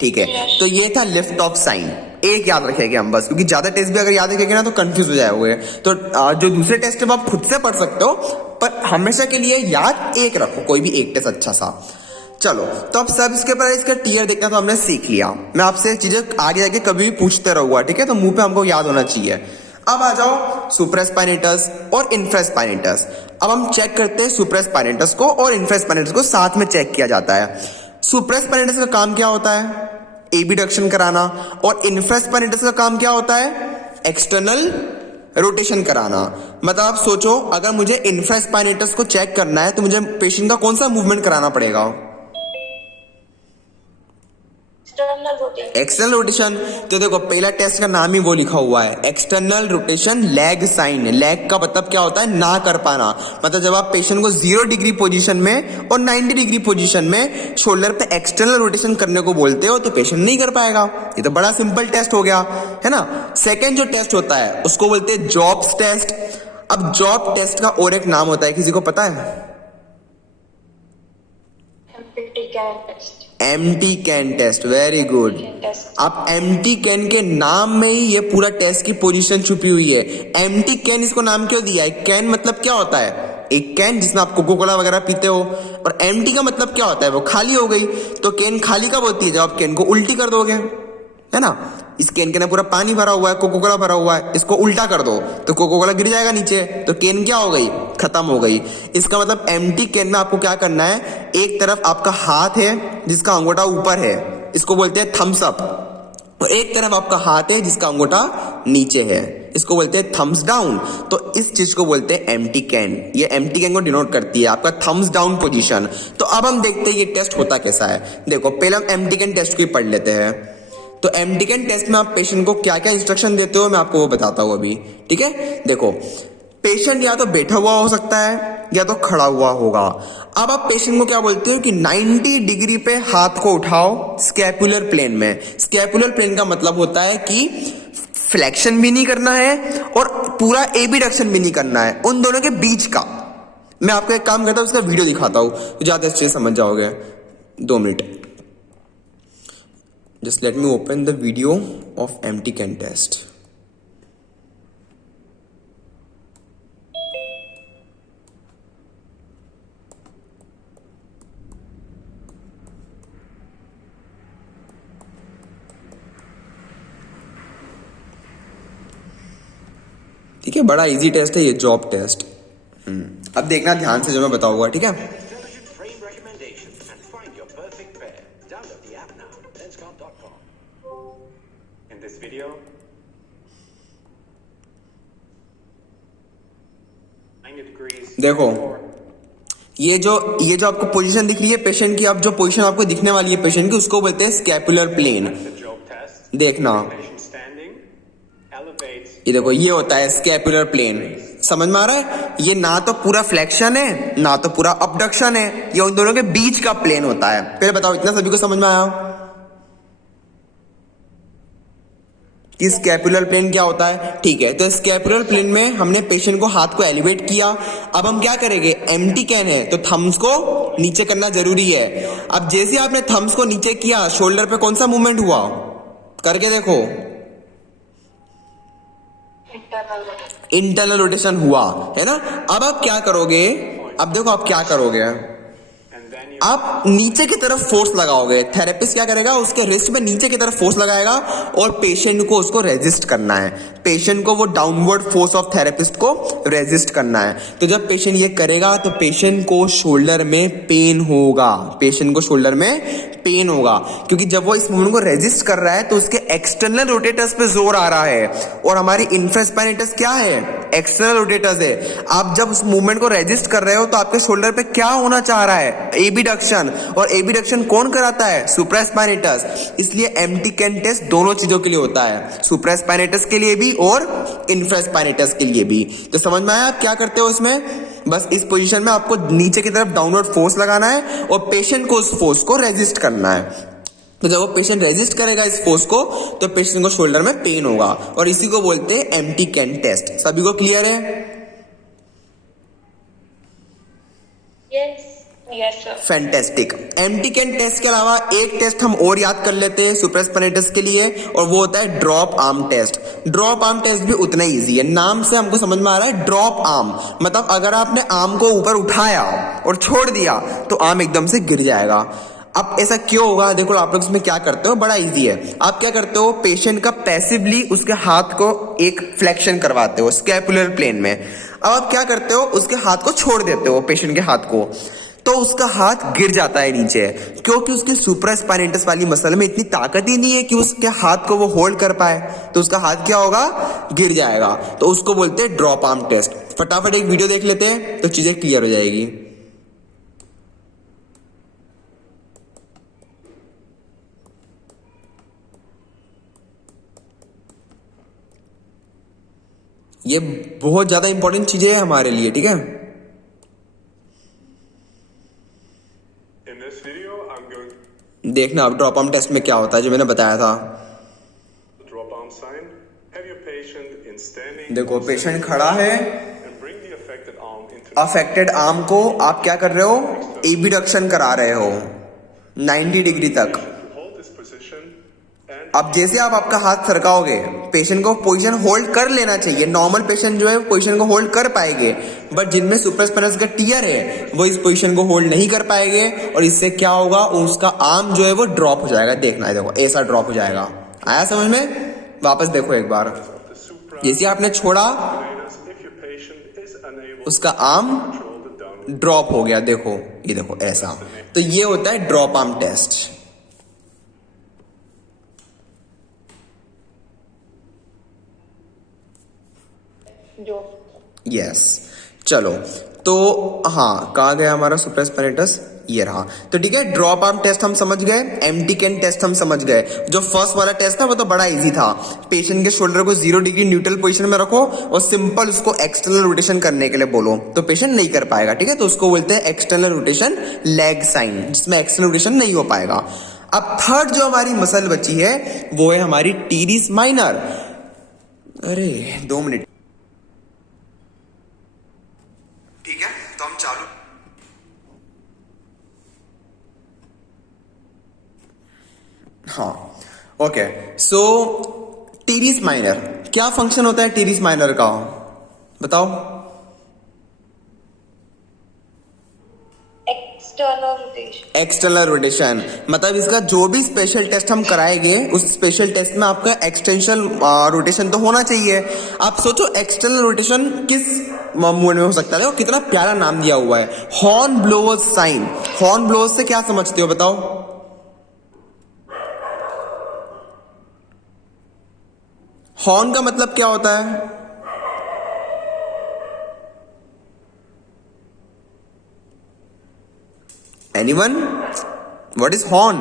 ठीक है, तो ये था लिफ्ट ऑफ साइन। एक याद रखेंगे हम बस, क्योंकि ज्यादा टेस्ट भी अगर याद रखेंगे ना तो कंफ्यूज हो जाओगे। तो जो दूसरे टेस्ट है आप खुद से पढ़ सकते हो, पर हमेशा के लिए याद एक रखो, कोई भी एक टेस्ट अच्छा सा। चलो, तो अब सब इसके पर इसका टियर देखना तो हमने सीख लिया। मैं आपसे चीजें आगे जाके कभी भी पूछते रहूंगा, ठीक है, तो मुंह पे हमको याद होना चाहिए। अब आ जाओ सुप्रास्पाइनेटस और इंफ्रास्पाइनेटस। अब हम चेक करते हैं सुप्रास्पाइनेटस को और इंफ्रास्पाइनेटस को साथ में चेक किया जाता है। सुप्रास्पाइनेटस का काम क्या होता है? एबडक्शन कराना। और इंफ्रास्पाइनेटस का काम क्या होता है? एक्सटर्नल रोटेशन कराना। मतलब आप सोचो, अगर मुझे इंफ्रास्पाइनेटस को चेक करना है तो मुझे पेशेंट का कौन सा मूवमेंट कराना पड़ेगा? External rotation. तो देखो पहला टेस्ट का नाम ही वो लिखा हुआ है, external rotation lag sign. Lag का मतलब क्या होता है? ना कर पाना। मतलब जब आप पेशेंट को 0 डिग्री पोजीशन में और 90 डिग्री पोजीशन में शोल्डर पे एक्सटर्नल रोटेशन करने को बोलते हो तो पेशेंट नहीं कर पाएगा। ये तो बड़ा सिंपल टेस्ट हो गया, है ना। सेकेंड जो टेस्ट होता है उसको बोलते हैं जॉब्स टेस्ट। अब जॉब टेस्ट का और एक नाम होता है, किसी को पता है? Empty can test. Very good. आप एम्प्टी कैन के नाम में ही ये पूरा टेस्ट की पोजीशन छुपी हुई है। एम्प्टी कैन इसको नाम क्यों दिया है? कैन मतलब क्या होता है? एक कैन जिसमें आप कोको कोला वगैरह पीते हो, और एम्प्टी का मतलब क्या होता है, वो खाली हो गई। तो कैन खाली कब होती है, जब आप कैन को उल्टी कर दोगे, है ना। इस कैन के अंदर पूरा पानी भरा हुआ है, कोको कोला भरा हुआ है, इसको उल्टा कर दो तो कोको कोला गिर जाएगा नीचे, तो कैन क्या हो गई, खत्म हो गई। इसका मतलब एम्प्टी कैन में आपको क्या करना है, एक तरफ आपका हाथ है जिसका अंगूठा ऊपर है, इसको बोलते हैं थम्स अप, और एक तरफ आपका हाथ है जिसका अंगूठा नीचे है, इसको बोलते हैं थम्स डाउन। तो इस चीज को बोलते हैं एम्प्टी कैन। ये एम्प्टी कैन को डिनोट करती है, आपका थम्स डाउन पोजीशन। तो अब हम देखते हैं ये टेस्ट होता कैसा है। देखो पहले हम एम्प्टी कैन टेस्ट को ही पढ़ लेते हैं। तो एम्प्टी कैन टेस्ट में आप पेशेंट को क्या क्या इंस्ट्रक्शन देते हो, मैं आपको वो बताता हूं अभी, ठीक है। देखो पेशेंट या तो बैठा हुआ हो सकता है या तो खड़ा हुआ होगा। अब आप पेशेंट को क्या बोलते हो कि 90 डिग्री पे हाथ को उठाओ स्कैपुलर प्लेन में। स्कैपुलर प्लेन का मतलब होता है कि फ्लेक्शन भी नहीं करना है और पूरा एबिडक्शन भी नहीं करना है, उन दोनों के बीच का। मैं आपको एक काम करता हूं, उसका वीडियो दिखाता हूं तो ज्यादा अच्छे से समझ जाओगे। 2 minute, just let me open the video of empty can test. ठीक है, बड़ा इजी टेस्ट है ये, जॉब टेस्ट। अब देखना ध्यान से जो मैं बताऊंगा, ठीक है। Intelligent frame recommendations and find your perfect pair. Download the app now. Lenscom.com. In this video, 90 degrees. देखो ये जो आपको पोजीशन दिख रही है पेशेंट की, अब जो पोजीशन आपको दिखने वाली है पेशेंट की, उसको बोलते हैं scapular plane. That's the job test. देखना Patient standing. Elevate. ये देखो, ये होता है स्कैपुलर प्लेन। समझ में आ रहा है, ये ना तो पूरा फ्लेक्शन है ना तो पूरा अबडक्शन है, ये उन दोनों के बीच का प्लेन होता है। पहले बताओ इतना सभी को समझ में आया कि स्कैपुलर प्लेन क्या होता है। ठीक है, तो स्कैपुलर प्लेन में हमने पेशेंट को हाथ को एलिवेट किया। अब हम क्या करेंगे, एम्प्टी कैन है तो थम्स को नीचे करना जरूरी है। अब जैसे आपने थम्स को नीचे किया, शोल्डर पे कौन सा मूवमेंट हुआ, करके देखो, इंटरनल रोटेशन हुआ, है ना। अब आप क्या करोगे, अब देखो आप क्या करोगे, And then you आप नीचे की तरफ फोर्स लगाओगे। थेरेपिस्ट क्या करेगा, उसके रिस्ट में नीचे की तरफ फोर्स लगाएगा और पेशेंट को उसको रेजिस्ट करना है। पेशेंट को वो डाउनवर्ड फोर्स ऑफ थेरेपिस्ट को रेजिस्ट करना है। तो जब पेशेंट ये करेगा तो पेशेंट को शोल्डर में पेन होगा, पेशेंट को शोल्डर में पेन होगा, क्योंकि जब वो इस मूवमेंट को रेजिस्ट कर रहा है तो उसके एक्सटर्नल रोटेटर्स पे जोर आ रहा है, और हमारी इंफ्रास्पाइनेटस क्या है, एक्सटर्नल रोटेटर्स है। आप जब उस मूवमेंट को रेजिस्ट कर रहे हो तो आपके शोल्डर पे क्या होना चाह रहा है, एबिडक्शन, और एबिडक्शन कौन कराता है, सुप्रास्पाइनेटस। इसलिए एम्प्टी कैन टेस्ट दोनों चीजों के लिए होता है, सुप्रास्पाइनेटस के लिए भी और इंफ्रास्पाइनेटस के लिए भी। तो समझ में आया आप क्या करते हो इसमें, बस इस पोजीशन में आपको नीचे की तरफ डाउनवर्ड फोर्स लगाना है और पेशेंट को उस फोर्स को रेजिस्ट करना है। तो जब वो पेशेंट रेजिस्ट करेगा इस फोर्स को तो पेशेंट को शोल्डर में पेन होगा, और इसी को बोलते हैं एम्प्टी कैन टेस्ट। सभी को क्लियर है? Yes. Yes, sir. Fantastic. Empty can test के अलावा एक टेस्ट हम और याद कर लेते हैं सुप्रास्पाइनेटस के लिए, और वो होता है drop arm test. Drop arm test भी उतना ही इजी है, नाम से हमको समझ में आ रहा है ड्रॉप आर्म, मतलब अगर आपने आर्म को ऊपर उठाया और छोड़ दिया तो आर्म एकदम से गिर जाएगा। अब ऐसा क्यों होगा, देखो आप लोग इसमें क्या करते हो, बड़ा इजी है। आप क्या करते हो, पेशेंट का पैसिवली उसके हाथ को एक फ्लेक्शन करवाते हो स्कैपुलर प्लेन में। अब आप क्या करते हो, उसके हाथ को छोड़ देते हो, पेशेंट के हाथ को, तो उसका हाथ गिर जाता है नीचे, क्योंकि उसकी सुप्रास्पाइनेटस वाली मसल में इतनी ताकत ही नहीं है कि उसके हाथ को वो होल्ड कर पाए, तो उसका हाथ क्या होगा, गिर जाएगा। तो उसको बोलते हैं ड्रॉप आर्म टेस्ट। फटाफट एक वीडियो देख लेते हैं तो चीजें क्लियर हो जाएगी। ये बहुत ज्यादा इंपॉर्टेंट चीजें है हमारे लिए, ठीक है। in this video, I'm going देखना अब ड्रॉप आर्म टेस्ट में क्या होता है जो मैंने बताया था। to drop arm sign. Have your patient in standing. देखो पेशेंट खड़ा है, And bring the affected arm into affected arm को आप क्या कर रहे हो, एबिडक्शन करा रहे हो 90 डिग्री तक। hold this position and अब जैसे आप आपका हाथ सरकाओगे, पेशेंट को पोजीशन होल्ड कर लेना चाहिए। नॉर्मल पेशेंट जो है पोजीशन को होल्ड कर पाएंगे, बट जिनमें सुपरास्पाइनस का टीयर है वो इस पोजीशन को होल्ड नहीं कर पाएंगे और इससे क्या होगा, उसका आर्म जो है वो ड्रॉप हो जाएगा। देखना है, देखो ऐसा ड्रॉप हो जाएगा। आया समझ में? वापस देखो एक बार, जैसे आपने छोड़ा उसका आर्म ड्रॉप हो गया। देखो ये देखो ऐसा। तो ये होता है ड्रॉप आर्म टेस्ट। जो यस चलो, तो हाँ कहा गया हमारा सुप्रास्पाइनेटस, ये रहा। तो ठीक है, ड्रॉप आर्म टेस्ट हम समझ गए, एम्प्टी कैन टेस्ट हम समझ गए। जो फर्स्ट वाला टेस्ट था वो तो बड़ा इजी था। पेशेंट के शोल्डर को 0 डिग्री न्यूट्रल पोजीशन में रखो और सिंपल उसको एक्सटर्नल रोटेशन करने के लिए बोलो, तो पेशेंट नहीं कर पाएगा। ठीक है, तो उसको बोलते हैं एक्सटर्नल रोटेशन लेग साइन, जिसमें एक्सटर्नल रोटेशन नहीं हो पाएगा। अब थर्ड जो हमारी मसल बची है वो है हमारी टीरिस माइनर। अरे 2 मिनट, ठीक है, तो हम चालू। हाँ ओके, सो टीरिस माइनर, क्या फंक्शन होता है टीरिस माइनर का, बताओ। External rotation. एक्सटर्नल रोटेशन मतलब इसका जो भी स्पेशल टेस्ट हम कराएंगे उस स्पेशल टेस्ट में आपका एक्सटेंशन रोटेशन तो होना चाहिए। आप सोचो एक्सटर्नल रोटेशन किस मूवमेंट में हो सकता है। देखो कितना प्यारा नाम दिया हुआ है, horn blowers sign. Horn blowers से क्या समझते हो बताओ? हॉर्न का मतलब क्या होता है? एनीवन? What is horn?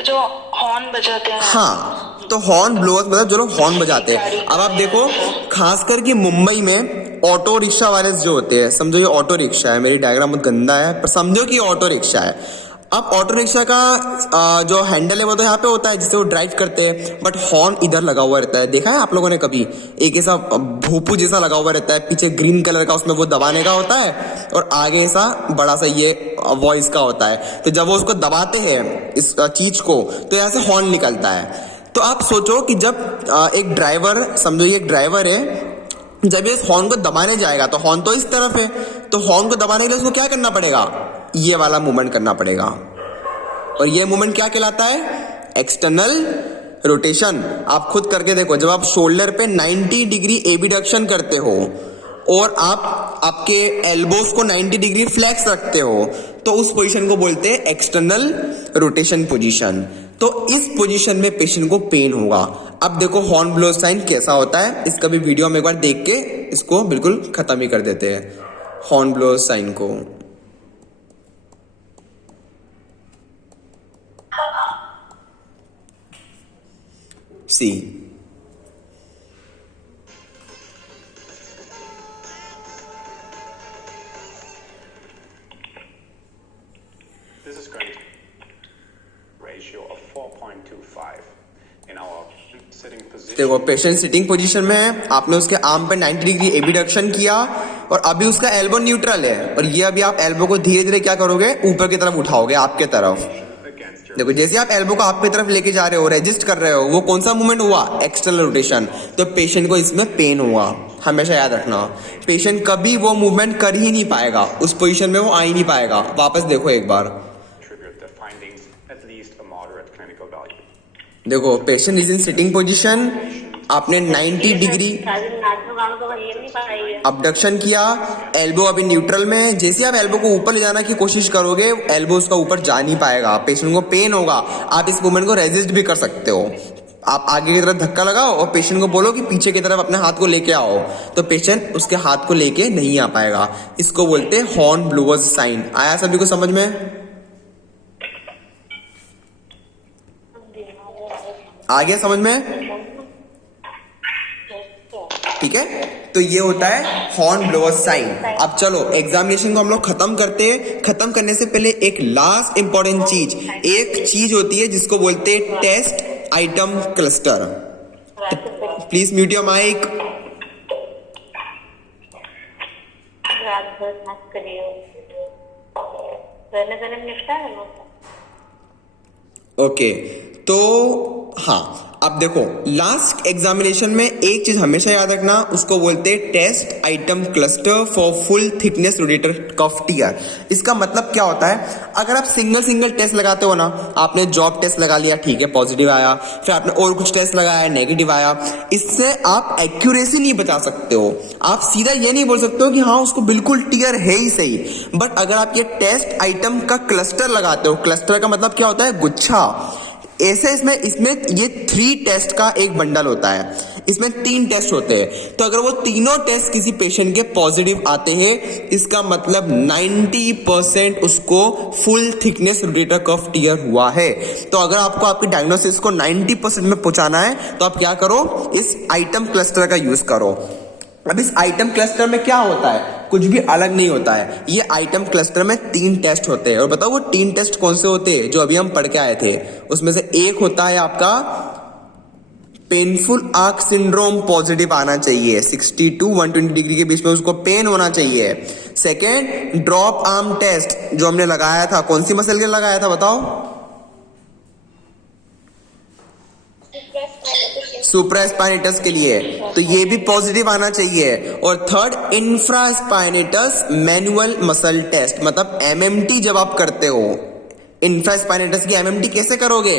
जो हॉर्न बजाते हैं। हाँ, तो हॉर्न ब्लोअर्स मतलब जो लोग हॉर्न बजाते हैं। अब आप देखो खासकर कि मुंबई में ऑटो रिक्शा वाले जो होते हैं, समझो ये ऑटो रिक्शा है, मेरी डायग्राम बहुत गंदा है पर समझो कि ये ऑटो रिक्शा है। अब ऑटो रिक्शा का जो हैंडल है वो तो यहाँ पे होता है जिससे वो ड्राइव करते हैं, बट हॉर्न इधर लगा हुआ रहता है। देखा है आप लोगों ने कभी? एक ऐसा भोपू जैसा लगा हुआ रहता है, पीछे ग्रीन कलर का, उसमें वो दबाने का होता है और आगे ऐसा बड़ा सा ये वॉइस का होता है। तो जब वो उसको दबाते हैं इस चीज को तो यहाँ से हॉर्न निकलता है। तो आप सोचो कि जब एक ड्राइवर, समझो ये एक ड्राइवर है, जब ये हॉर्न को दबाने जाएगा तो हॉर्न तो इस तरफ है, तो हॉर्न को दबाने के लिए उसको क्या करना पड़ेगा? ये वाला मूवमेंट करना पड़ेगा। और ये मूवमेंट क्या कहलाता है? External rotation. आप खुद करके देखो, जब आप शोल्डर पे 90 डिग्री एबिडक्शन करते हो और आप आपके एल्बोस को 90 डिग्री फ्लेक्स रखते हो तो उस पोजीशन को बोलते हैं एक्सटर्नल रोटेशन पोजीशन। तो इस पोजीशन में पेशेंट को पेन होगा। अब देखो हॉर्न ब्लो साइन कैसा होता है, इसका भी वीडियो हम एक बार देख के इसको बिल्कुल खत्म ही कर देते हैं हॉर्न ब्लो साइन को। सी This is going to ratio of 4.25 in our sitting position. देखो पेशेंट सिटिंग पोजीशन में है, आपने उसके आर्म पे 90 डिग्री एबिडक्शन किया और अभी उसका एल्बो न्यूट्रल है और ये अभी आप एल्बो को धीरे धीरे क्या करोगे? ऊपर की तरफ उठाओगे, आपके तरफ। देखो जैसे आप एल्बो को आपकी तरफ लेके जा रहे हो, रेजिस्ट कर रहे हो, वो कौन सा मूवमेंट हुआ? External rotation. तो पेशेंट को इसमें पेन हुआ। हमेशा याद रखना, पेशेंट कभी वो मूवमेंट कर ही नहीं पाएगा, उस पोजीशन में वो आ ही नहीं पाएगा। वापस देखो एक बार, Attribute the findings at least a moderate clinical value. देखो patient is in sitting position, आपने 90 डिग्री अबडक्शन किया, एल्बो अभी न्यूट्रल में। जैसे आप एल्बो को ऊपर ले जाने की कोशिश करोगे एल्बो उसका ऊपर जा नहीं पाएगा, पेशेंट को पेन होगा। आप इस मूवमेंट को रेजिस्ट भी कर सकते हो। आप आगे की तरफ धक्का लगाओ और पेशेंट को बोलो कि पीछे की तरफ अपने हाथ को लेके आओ, तो पेशेंट उसके हाथ को लेके नहीं आ पाएगा। इसको बोलते हैं हॉर्न ब्लोअर्स साइन। आया सभी को समझ में? आ गया समझ में? ठीक है, तो ये होता है हॉर्न ब्लोअर्स साइन। अब चलो एग्जामिनेशन को हम लोग खत्म करते हैं। खत्म करने से पहले एक लास्ट इंपॉर्टेंट चीज, एक चीज होती है जिसको बोलते हैं test item cluster. Please mute your mic. Okay, तो हाँ अब देखो लास्ट एग्जामिनेशन में एक चीज हमेशा याद रखना, उसको बोलते हैं test item cluster for full thickness rotator cuff tear. इसका मतलब क्या होता है, अगर आप सिंगल टेस्ट लगाते हो ना, आपने जॉब टेस्ट लगा लिया, ठीक है, पॉजिटिव आया, फिर आपने और कुछ टेस्ट लगाया, नेगेटिव आया, इससे आप एक्यूरेसी नहीं बता सकते हो। आप सीधा ये नहीं बोल सकते हो कि हाँ उसको बिल्कुल टियर है ही सही। बट अगर आप ये टेस्ट आइटम का क्लस्टर लगाते हो, क्लस्टर का मतलब क्या होता है, गुच्छा, ऐसे इसमें ये 3 टेस्ट का एक बंडल होता है, इसमें 3 टेस्ट होते हैं। तो अगर वो तीनों टेस्ट किसी पेशेंट के पॉजिटिव आते हैं, इसका मतलब 90% उसको full thickness rotator cuff tear हुआ है। तो अगर आपको आपकी डायग्नोसिस को 90% में पहुंचाना है तो आप क्या करो, इस आइटम क्लस्टर का यूज करो। अब इस आइटम क्लस्टर में क्या होता है, कुछ भी अलग नहीं होता है। ये आइटम क्लस्टर में 3 टेस्ट होते हैं, और बताओ वो 3 टेस्ट कौन से होते हैं जो अभी हम पढ़ के आए थे। उसमें से एक होता है आपका पेनफुल आर्क सिंड्रोम पॉजिटिव आना चाहिए, 60 to 120 डिग्री के बीच में उसको पेन होना चाहिए। सेकेंड ड्रॉप आर्म टेस्ट जो हमने लगाया था, कौन सी मसल के लगाया था बताओ, सुप्रास्पाइनेटस के लिए, तो ये भी पॉजिटिव आना चाहिए। और third infraspinatus manual muscle test, मतलब एमएमटी जब आप करते हो, इंफ्रास्पाइनेटस की एमएमटी कैसे करोगे,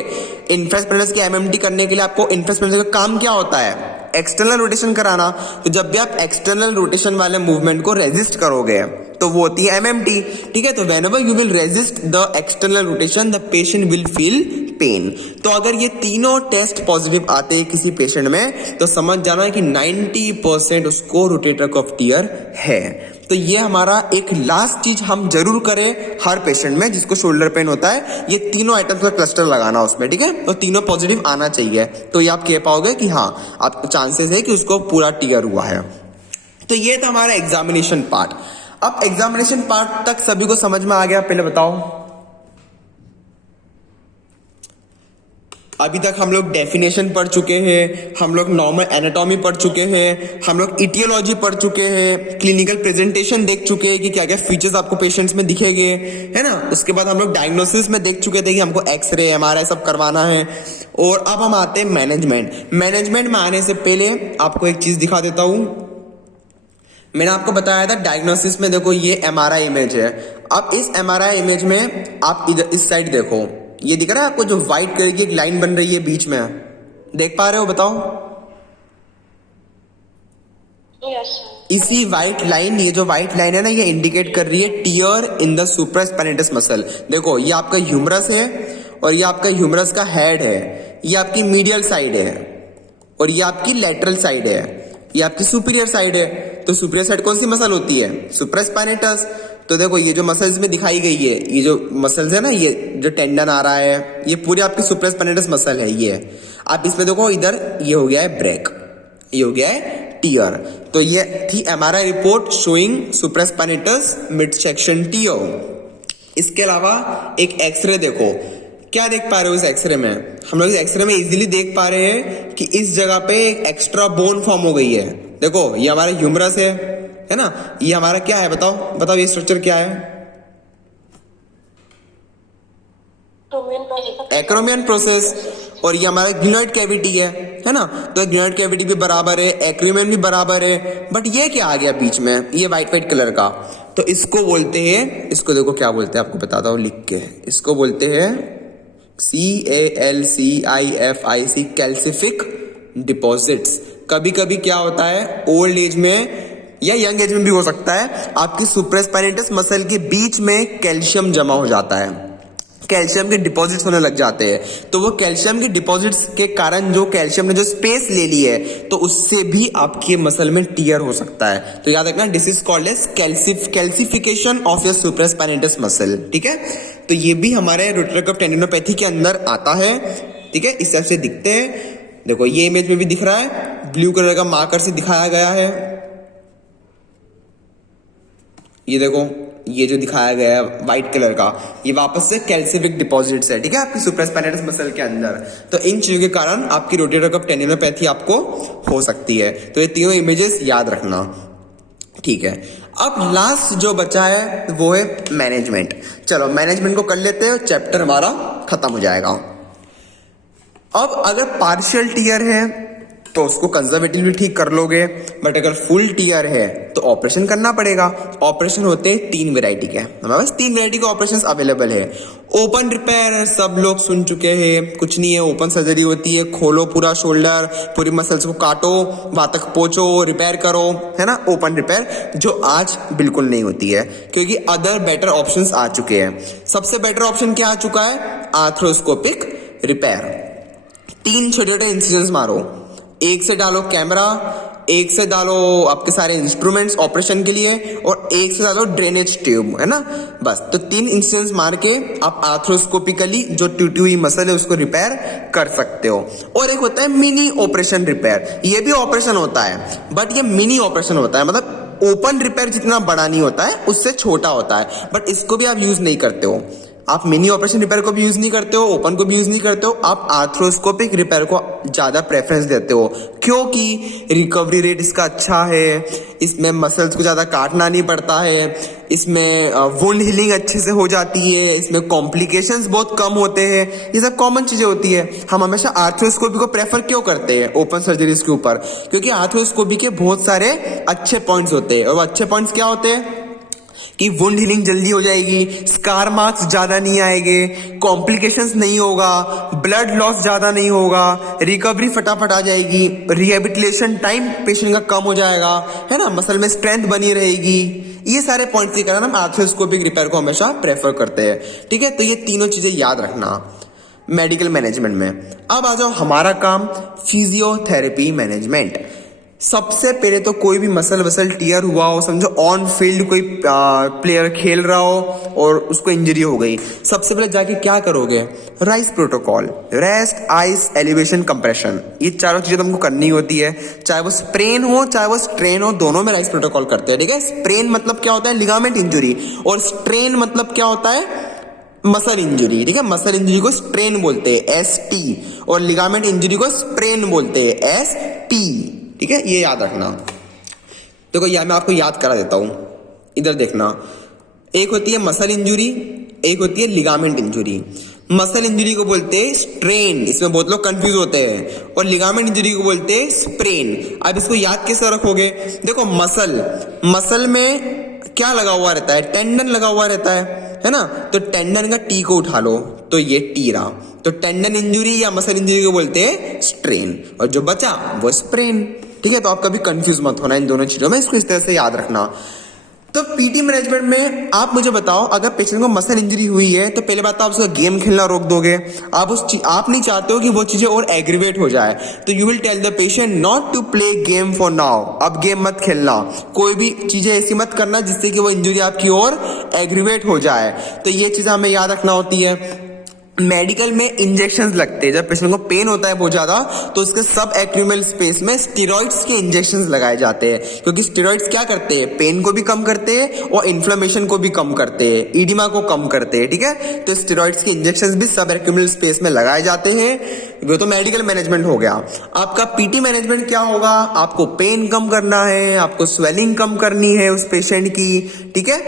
इंफ्रास्पाइनेटस की एमएमटी करने के लिए आपको इंफ्रास्पाइनेटस का काम क्या होता है, एक्सटर्नल रोटेशन कराना। तो जब भी आप एक्सटर्नल रोटेशन वाले मूवमेंट को रेजिस्ट करोगे तो वो होती है एमएमटी, ठीक है। तो whenever you will resist the external rotation the patient will feel pain. तो अगर ये तीनों टेस्ट पॉजिटिव आते हैं किसी पेशेंट में, तो समझ जाना है कि 90% उसको रोटेटर कफ टियर है। तो ये हमारा एक लास्ट चीज हम जरूर करें हर पेशेंट में जिसको शोल्डर पेन होता है, ये तीनों आइटम्स का क्लस्टर लगाना उसमें, ठीक है। तो तीनों पॉजिटिव आना चाहिए, तो ये आप कह पाओगे कि हाँ आप चांसेस है कि उसको पूरा टियर हुआ है। तो ये था हमारा एग्जामिनेशन पार्ट। अब एग्जामिनेशन पार्ट तक सभी को समझ में आ गया, पहले बताओ। अभी तक हम लोग डेफिनेशन पढ़ चुके हैं, हम लोग नॉर्मल एनाटॉमी पढ़ चुके हैं, हम लोग इटियोलॉजी पढ़ चुके हैं, क्लिनिकल प्रेजेंटेशन देख चुके हैं कि क्या क्या फीचर्स आपको पेशेंट्स में दिखेंगे, है ना। उसके बाद हम लोग डायग्नोसिस में देख चुके थे कि हमको एक्सरे एमआरआई सब करवाना है। और अब हम आते हैं मैनेजमेंट। मैनेजमेंट में आने से पहले आपको एक चीज दिखा देता हूं। मैंने आपको बताया था डायग्नोसिस में देखो ये एमआरआई इमेज है। अब इस एमआरआई इमेज में आप इधर इस साइड देखो, ये दिख रहा है आपको जो व्हाइट कलर की एक लाइन बन रही है बीच में, देख पा रहे हो बताओ। यस इसी व्हाइट लाइन, ये जो व्हाइट लाइन है ना, ये इंडिकेट कर रही है tear in the supraspinatus muscle. देखो ये आपका ह्यूमरस है और ये आपका ह्यूमरस का हेड है, ये आपकी मीडियल साइड है और ये आपकी लैटरल साइड है, ये आपकी सुपीरियर साइड है। तो सुपीरियर साइड कौन सी मसल होती है, सुप्रास्पाइनेटस। तो देखो ये जो मसल्स में दिखाई गई है, ये जो मसल्स है ना, ये जो टेंडन आ रहा है, ये पूरी आपकी सुप्रास्पाइनेटस मसल है। ये आप इसमें देखो, इधर ये हो गया है ब्रेक, ये हो गया है टियर। तो ये थी MRI report showing supraspinatus mid section tear. इसके अलावा एक एक्सरे देखो, क्या देख पा रहे हो इस एक्सरे में, हम लोग इस एक्सरे में इजीली देख पा रहे हैं कि इस जगह पे एक एक्स्ट्रा बोन फॉर्म हो गई है। देखो ये हमारा ह्यूमरस है ना, ये हमारा क्या है बताओ, बताओ ये स्ट्रक्चर क्या है, एक्रोमियन प्रोसेस। और ये हमारा ग्लिनोइड कैविटी है ना। तो ग्लिनोइड कैविटी भी बराबर है, एक्रोमियन भी बराबर है, बट ये क्या आ गया बीच में, ये व्हाइट कलर का। तो इसको बोलते हैं, इसको देखो क्या बोलते हैं, आपको बताता हूं लिख के, इसको बोलते हैं CALCIFIC, कैल्सिफिक डिपॉजिट्स। कभी कभी क्या होता है, ओल्ड एज में या यंग एज में भी हो सकता है, आपकी सुप्रास्पाइनेटस मसल के बीच में कैल्शियम जमा हो जाता है, कैल्शियम के डिपॉजिट्स होने लग जाते हैं। तो वो कैल्शियम के डिपॉजिट्स के कारण जो कैल्शियम ने जो स्पेस ले ली है, तो उससे भी आपके मसल में टियर हो सकता है। तो याद रखना, this is called as calcification of your supraspinatus muscle, ठीक है। तो ये भी हमारे रोटेटर कफ टेंडिनोपैथी के अंदर आता है, ठीक है। इस तरह से दिखते हैं, देखो ये इमेज में भी दिख रहा है, ब्लू कलर का मार्कर से दिखाया गया है। ये देखो ये जो दिखाया गया है व्हाइट कलर का, ये वापस से कैल्सिफिक डिपॉजिट्स है, ठीक है, आपकी सुप्रास्पाइनेटस मसल के अंदर। तो इन चीजों के कारण आपकी रोटेटर कफ टेंडिनोपैथी आपको हो सकती है। तो ये तीनों इमेजेस याद रखना, ठीक है। अब लास्ट जो बचा है वो है मैनेजमेंट। चलो मैनेजमेंट को कर लेते हैं, चैप्टर हमारा खत्म हो जाएगा। अब अगर पार्शियल टीयर है तो उसको कंजर्वेटिवली ठीक कर लोगे, बट अगर फुल टीयर है तो ऑपरेशन करना पड़ेगा। ऑपरेशन होते हैं 3 वैरायटी के, हमारे पास 3 वैरायटी के ऑपरेशंस अवेलेबल है। ओपन रिपेयर सब लोग सुन चुके हैं, कुछ नहीं है, ओपन सर्जरी होती है, खोलो पूरा शोल्डर, पूरी मसल्स को काटो, वहां तक पहुंचो, रिपेयर करो, है ना, ओपन रिपेयर, जो आज बिल्कुल नहीं होती है क्योंकि अदर बेटर ऑप्शंस आ चुके हैं। सबसे बेटर ऑप्शन क्या आ चुका है? Arthroscopic repair. 3 छोटे छोटे इंसिजन्स मारो, एक से डालो कैमरा, एक से डालो आपके सारे इंस्ट्रूमेंट्स ऑपरेशन के लिए, और एक से डालो ड्रेनेज ट्यूब, है ना, बस। तो 3 इंसिडेंट्स मार के आप आर्थ्रोस्कोपिकली जो टूटी हुई मसल है उसको रिपेयर कर सकते हो। और एक होता है मिनी ऑपरेशन रिपेयर, ये भी ऑपरेशन होता है बट ये मिनी ऑपरेशन होता है, मतलब ओपन रिपेयर जितना बड़ा नहीं होता है, उससे छोटा होता है, बट इसको भी आप यूज नहीं करते हो। आप मिनी ऑपरेशन रिपेयर को भी यूज नहीं करते हो, ओपन को भी यूज नहीं करते हो, आप आर्थ्रोस्कोपिक रिपेयर को ज्यादा प्रेफरेंस देते हो क्योंकि रिकवरी रेट इसका अच्छा है, इसमें मसल्स को ज्यादा काटना नहीं पड़ता है, इसमें वुंड हीलिंग अच्छे से हो जाती है, इसमें कॉम्प्लिकेशंस बहुत कम होते हैं, ये सब कॉमन चीजें होती है। हम हमेशा आर्थ्रोस्कोपी को प्रेफर क्यों करते हैं ओपन सर्जरीज के ऊपर? क्योंकि आर्थ्रोस्कोपी के बहुत सारे अच्छे पॉइंट्स होते हैं, और वो अच्छे पॉइंट्स क्या होते हैं कि वुंड हीलिंग जल्दी हो जाएगी, स्कार मार्क्स ज्यादा नहीं आएंगे, कॉम्प्लिकेशंस नहीं होगा, ब्लड लॉस ज्यादा नहीं होगा, रिकवरी फटाफट आ जाएगी, रिहेबिलिटेशन टाइम पेशेंट का कम हो जाएगा, है ना, मसल में स्ट्रेंथ बनी रहेगी। ये सारे पॉइंट्स के कारण हम आर्थ्रोस्कोपिक रिपेयर को हमेशा प्रेफर करते हैं, ठीक है। तो ये तीनों चीजें याद रखना मेडिकल मैनेजमेंट में। अब आ जाओ हमारा काम, फिजियोथेरेपी मैनेजमेंट। सबसे पहले तो कोई भी मसल वसल टीयर हुआ हो, समझो ऑन फील्ड कोई प्लेयर खेल रहा हो और उसको इंजरी हो गई, सबसे पहले जाके क्या करोगे? Rice protocol, rest, ice, elevation, compression, ये चारों चीजें तुमको करनी होती है। चाहे वो स्प्रेन हो चाहे वो स्ट्रेन हो, दोनों में राइस प्रोटोकॉल करते हैं, ठीक है। स्प्रेन मतलब क्या होता है? लिगामेंट इंजुरी, और स्ट्रेन मतलब क्या होता है? मसल इंजुरी, ठीक है। मसल इंजुरी को स्ट्रेन बोलते हैं ST, और लिगामेंट इंजुरी को स्प्रेन बोलते हैं ST, ठीक है, ये याद रखना। देखो यह मैं आपको याद करा देता हूं, इधर देखना। एक होती है मसल इंजुरी, एक होती है लिगामेंट इंजुरी। मसल इंजुरी को बोलते हैं स्ट्रेन, इसमें बहुत लोग कंफ्यूज होते हैं, और लिगामेंट इंजुरी को बोलते हैं स्प्रेन। अब इसको याद कैसे रखोगे? देखो मसल में क्या लगा हुआ रहता है? टेंडन लगा हुआ रहता है ना, तो टेंडन का टी को उठा लो तो ये टी रहा, तो टेंडन इंजुरी या मसल इंजुरी को बोलते हैं स्ट्रेन, और जो बचा वो स्प्रेन, ठीक है। तो आप कभी कंफ्यूज मत होना इन दोनों चीजों में, इसको इस तरह से याद रखना। तो पीटी मैनेजमेंट में आप मुझे बताओ, अगर पेशेंट को मसल इंजरी हुई है तो पहले बात तो आप उसका गेम खेलना रोक दोगे। आप नहीं चाहते हो कि वो चीजें और एग्रीवेट हो जाए, तो you will tell the patient not to play game for now, अब गेम मत खेलना, कोई भी चीजें ऐसी मत करना जिससे कि वो इंजरी आपकी और एग्रीवेट हो जाए। तो ये चीजें हमें याद रखना होती है। मेडिकल में इंजेक्शंस लगते हैं, जब पेशेंट को पेन होता है बहुत ज्यादा, तो उसके सब एक्यूमेल स्पेस में स्टेरॉइड्स के इंजेक्शंस लगाए जाते हैं, क्योंकि स्टेरॉइड्स क्या करते हैं? पेन को भी कम करते हैं और इन्फ्लेमेशन को भी कम करते हैं, ईडिमा को कम करते हैं, ठीक है। तो स्टेरॉइड्स के इंजेक्शंस भी सब एक्यूमेल स्पेस में लगाए जाते हैं। वो तो मेडिकल मैनेजमेंट हो गया। आपका पीटी मैनेजमेंट क्या होगा? आपको पेन कम करना है, आपको स्वेलिंग कम करनी है उस पेशेंट की, ठीक है।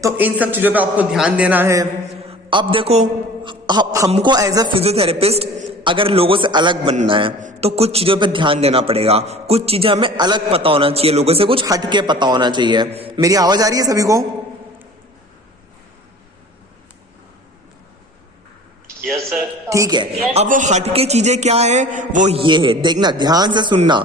तो इन सब चीजों पे आपको ध्यान देना है। अब देखो, हमको एज अ फिजियोथेरेपिस्ट अगर लोगों से अलग बनना है तो कुछ चीजों पे ध्यान देना पड़ेगा, कुछ चीजें हमें अलग पता होना चाहिए, लोगों से कुछ हटके पता होना चाहिए। मेरी आवाज आ रही है सभी को? Yes sir. ठीक है। अब वो हटके चीजें क्या है? वो ये है, देखना ध्यान से सुनना।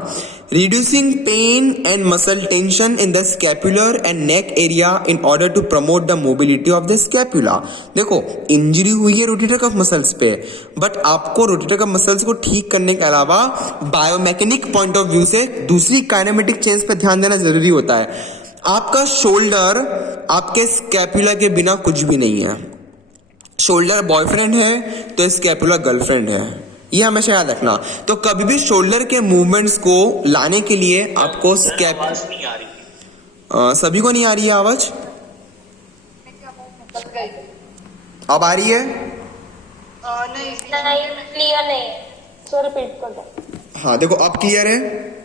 Reducing pain and muscle tension in the scapular and neck area in order to promote the mobility of the scapula. देखो इंजरी हुई है रोटेटर कफ मसल्स पे, बट आपको रोटेटर कफ मसल्स को ठीक करने के अलावा बायोमैकेनिक पॉइंट ऑफ व्यू से दूसरी काइनेमेटिक चेंज पे ध्यान देना जरूरी होता है। आपका शोल्डर आपके स्कैपुला के बिना कुछ भी नहीं है। शोल्डर बॉयफ्रेंड है तो स्कैपुला गर्लफ्रेंड है, ये हमेशा याद रखना। तो कभी भी शोल्डर के मूवमेंट्स को लाने के लिए आपको आवाज नहीं आ रही। सभी को नहीं आ रही है आवाज? अब आ रही है? नहीं क्लियर नहीं, सो रिपीट कर दो। हाँ देखो अब क्लियर है,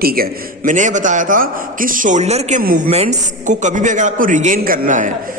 ठीक है। मैंने ये बताया था कि शोल्डर के मूवमेंट्स को कभी भी अगर आपको रिगेन करना है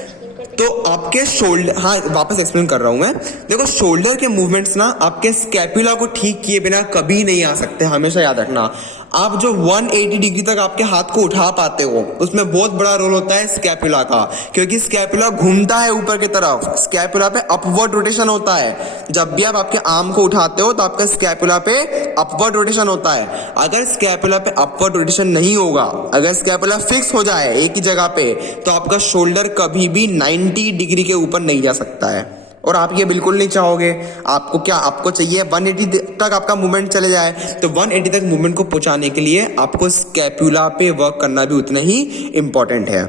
तो आपके शोल्डर, हाँ वापस एक्सप्लेन कर रहा हूं मैं। देखो शोल्डर के मूवमेंट्स ना आपके स्कैपुला को ठीक किए बिना कभी नहीं आ सकते, हमेशा याद रखना। आप जो 180 डिग्री तक आपके हाथ को उठा पाते हो उसमें बहुत बड़ा रोल होता है स्कैपुला का, क्योंकि स्कैपुला घूमता है ऊपर की तरफ, स्कैपुला पे अपवर्ड रोटेशन होता है। जब भी आप आपके आर्म को उठाते हो तो आपका स्कैपुला पे अपवर्ड रोटेशन होता है। अगर स्कैपुला पे अपवर्ड रोटेशन नहीं होगा, अगर स्कैपुला फिक्स हो जाए एक ही जगह पे, तो आपका शोल्डर कभी भी 90 डिग्री के ऊपर नहीं जा सकता है। और आप ये बिल्कुल नहीं चाहोगे। आपको क्या, आपको चाहिए 180 तक आपका मूवमेंट चले जाए। तो 180 तक मूवमेंट को पहुंचाने के लिए आपको स्कैपुला पे वर्क करना भी उतना ही इंपॉर्टेंट है।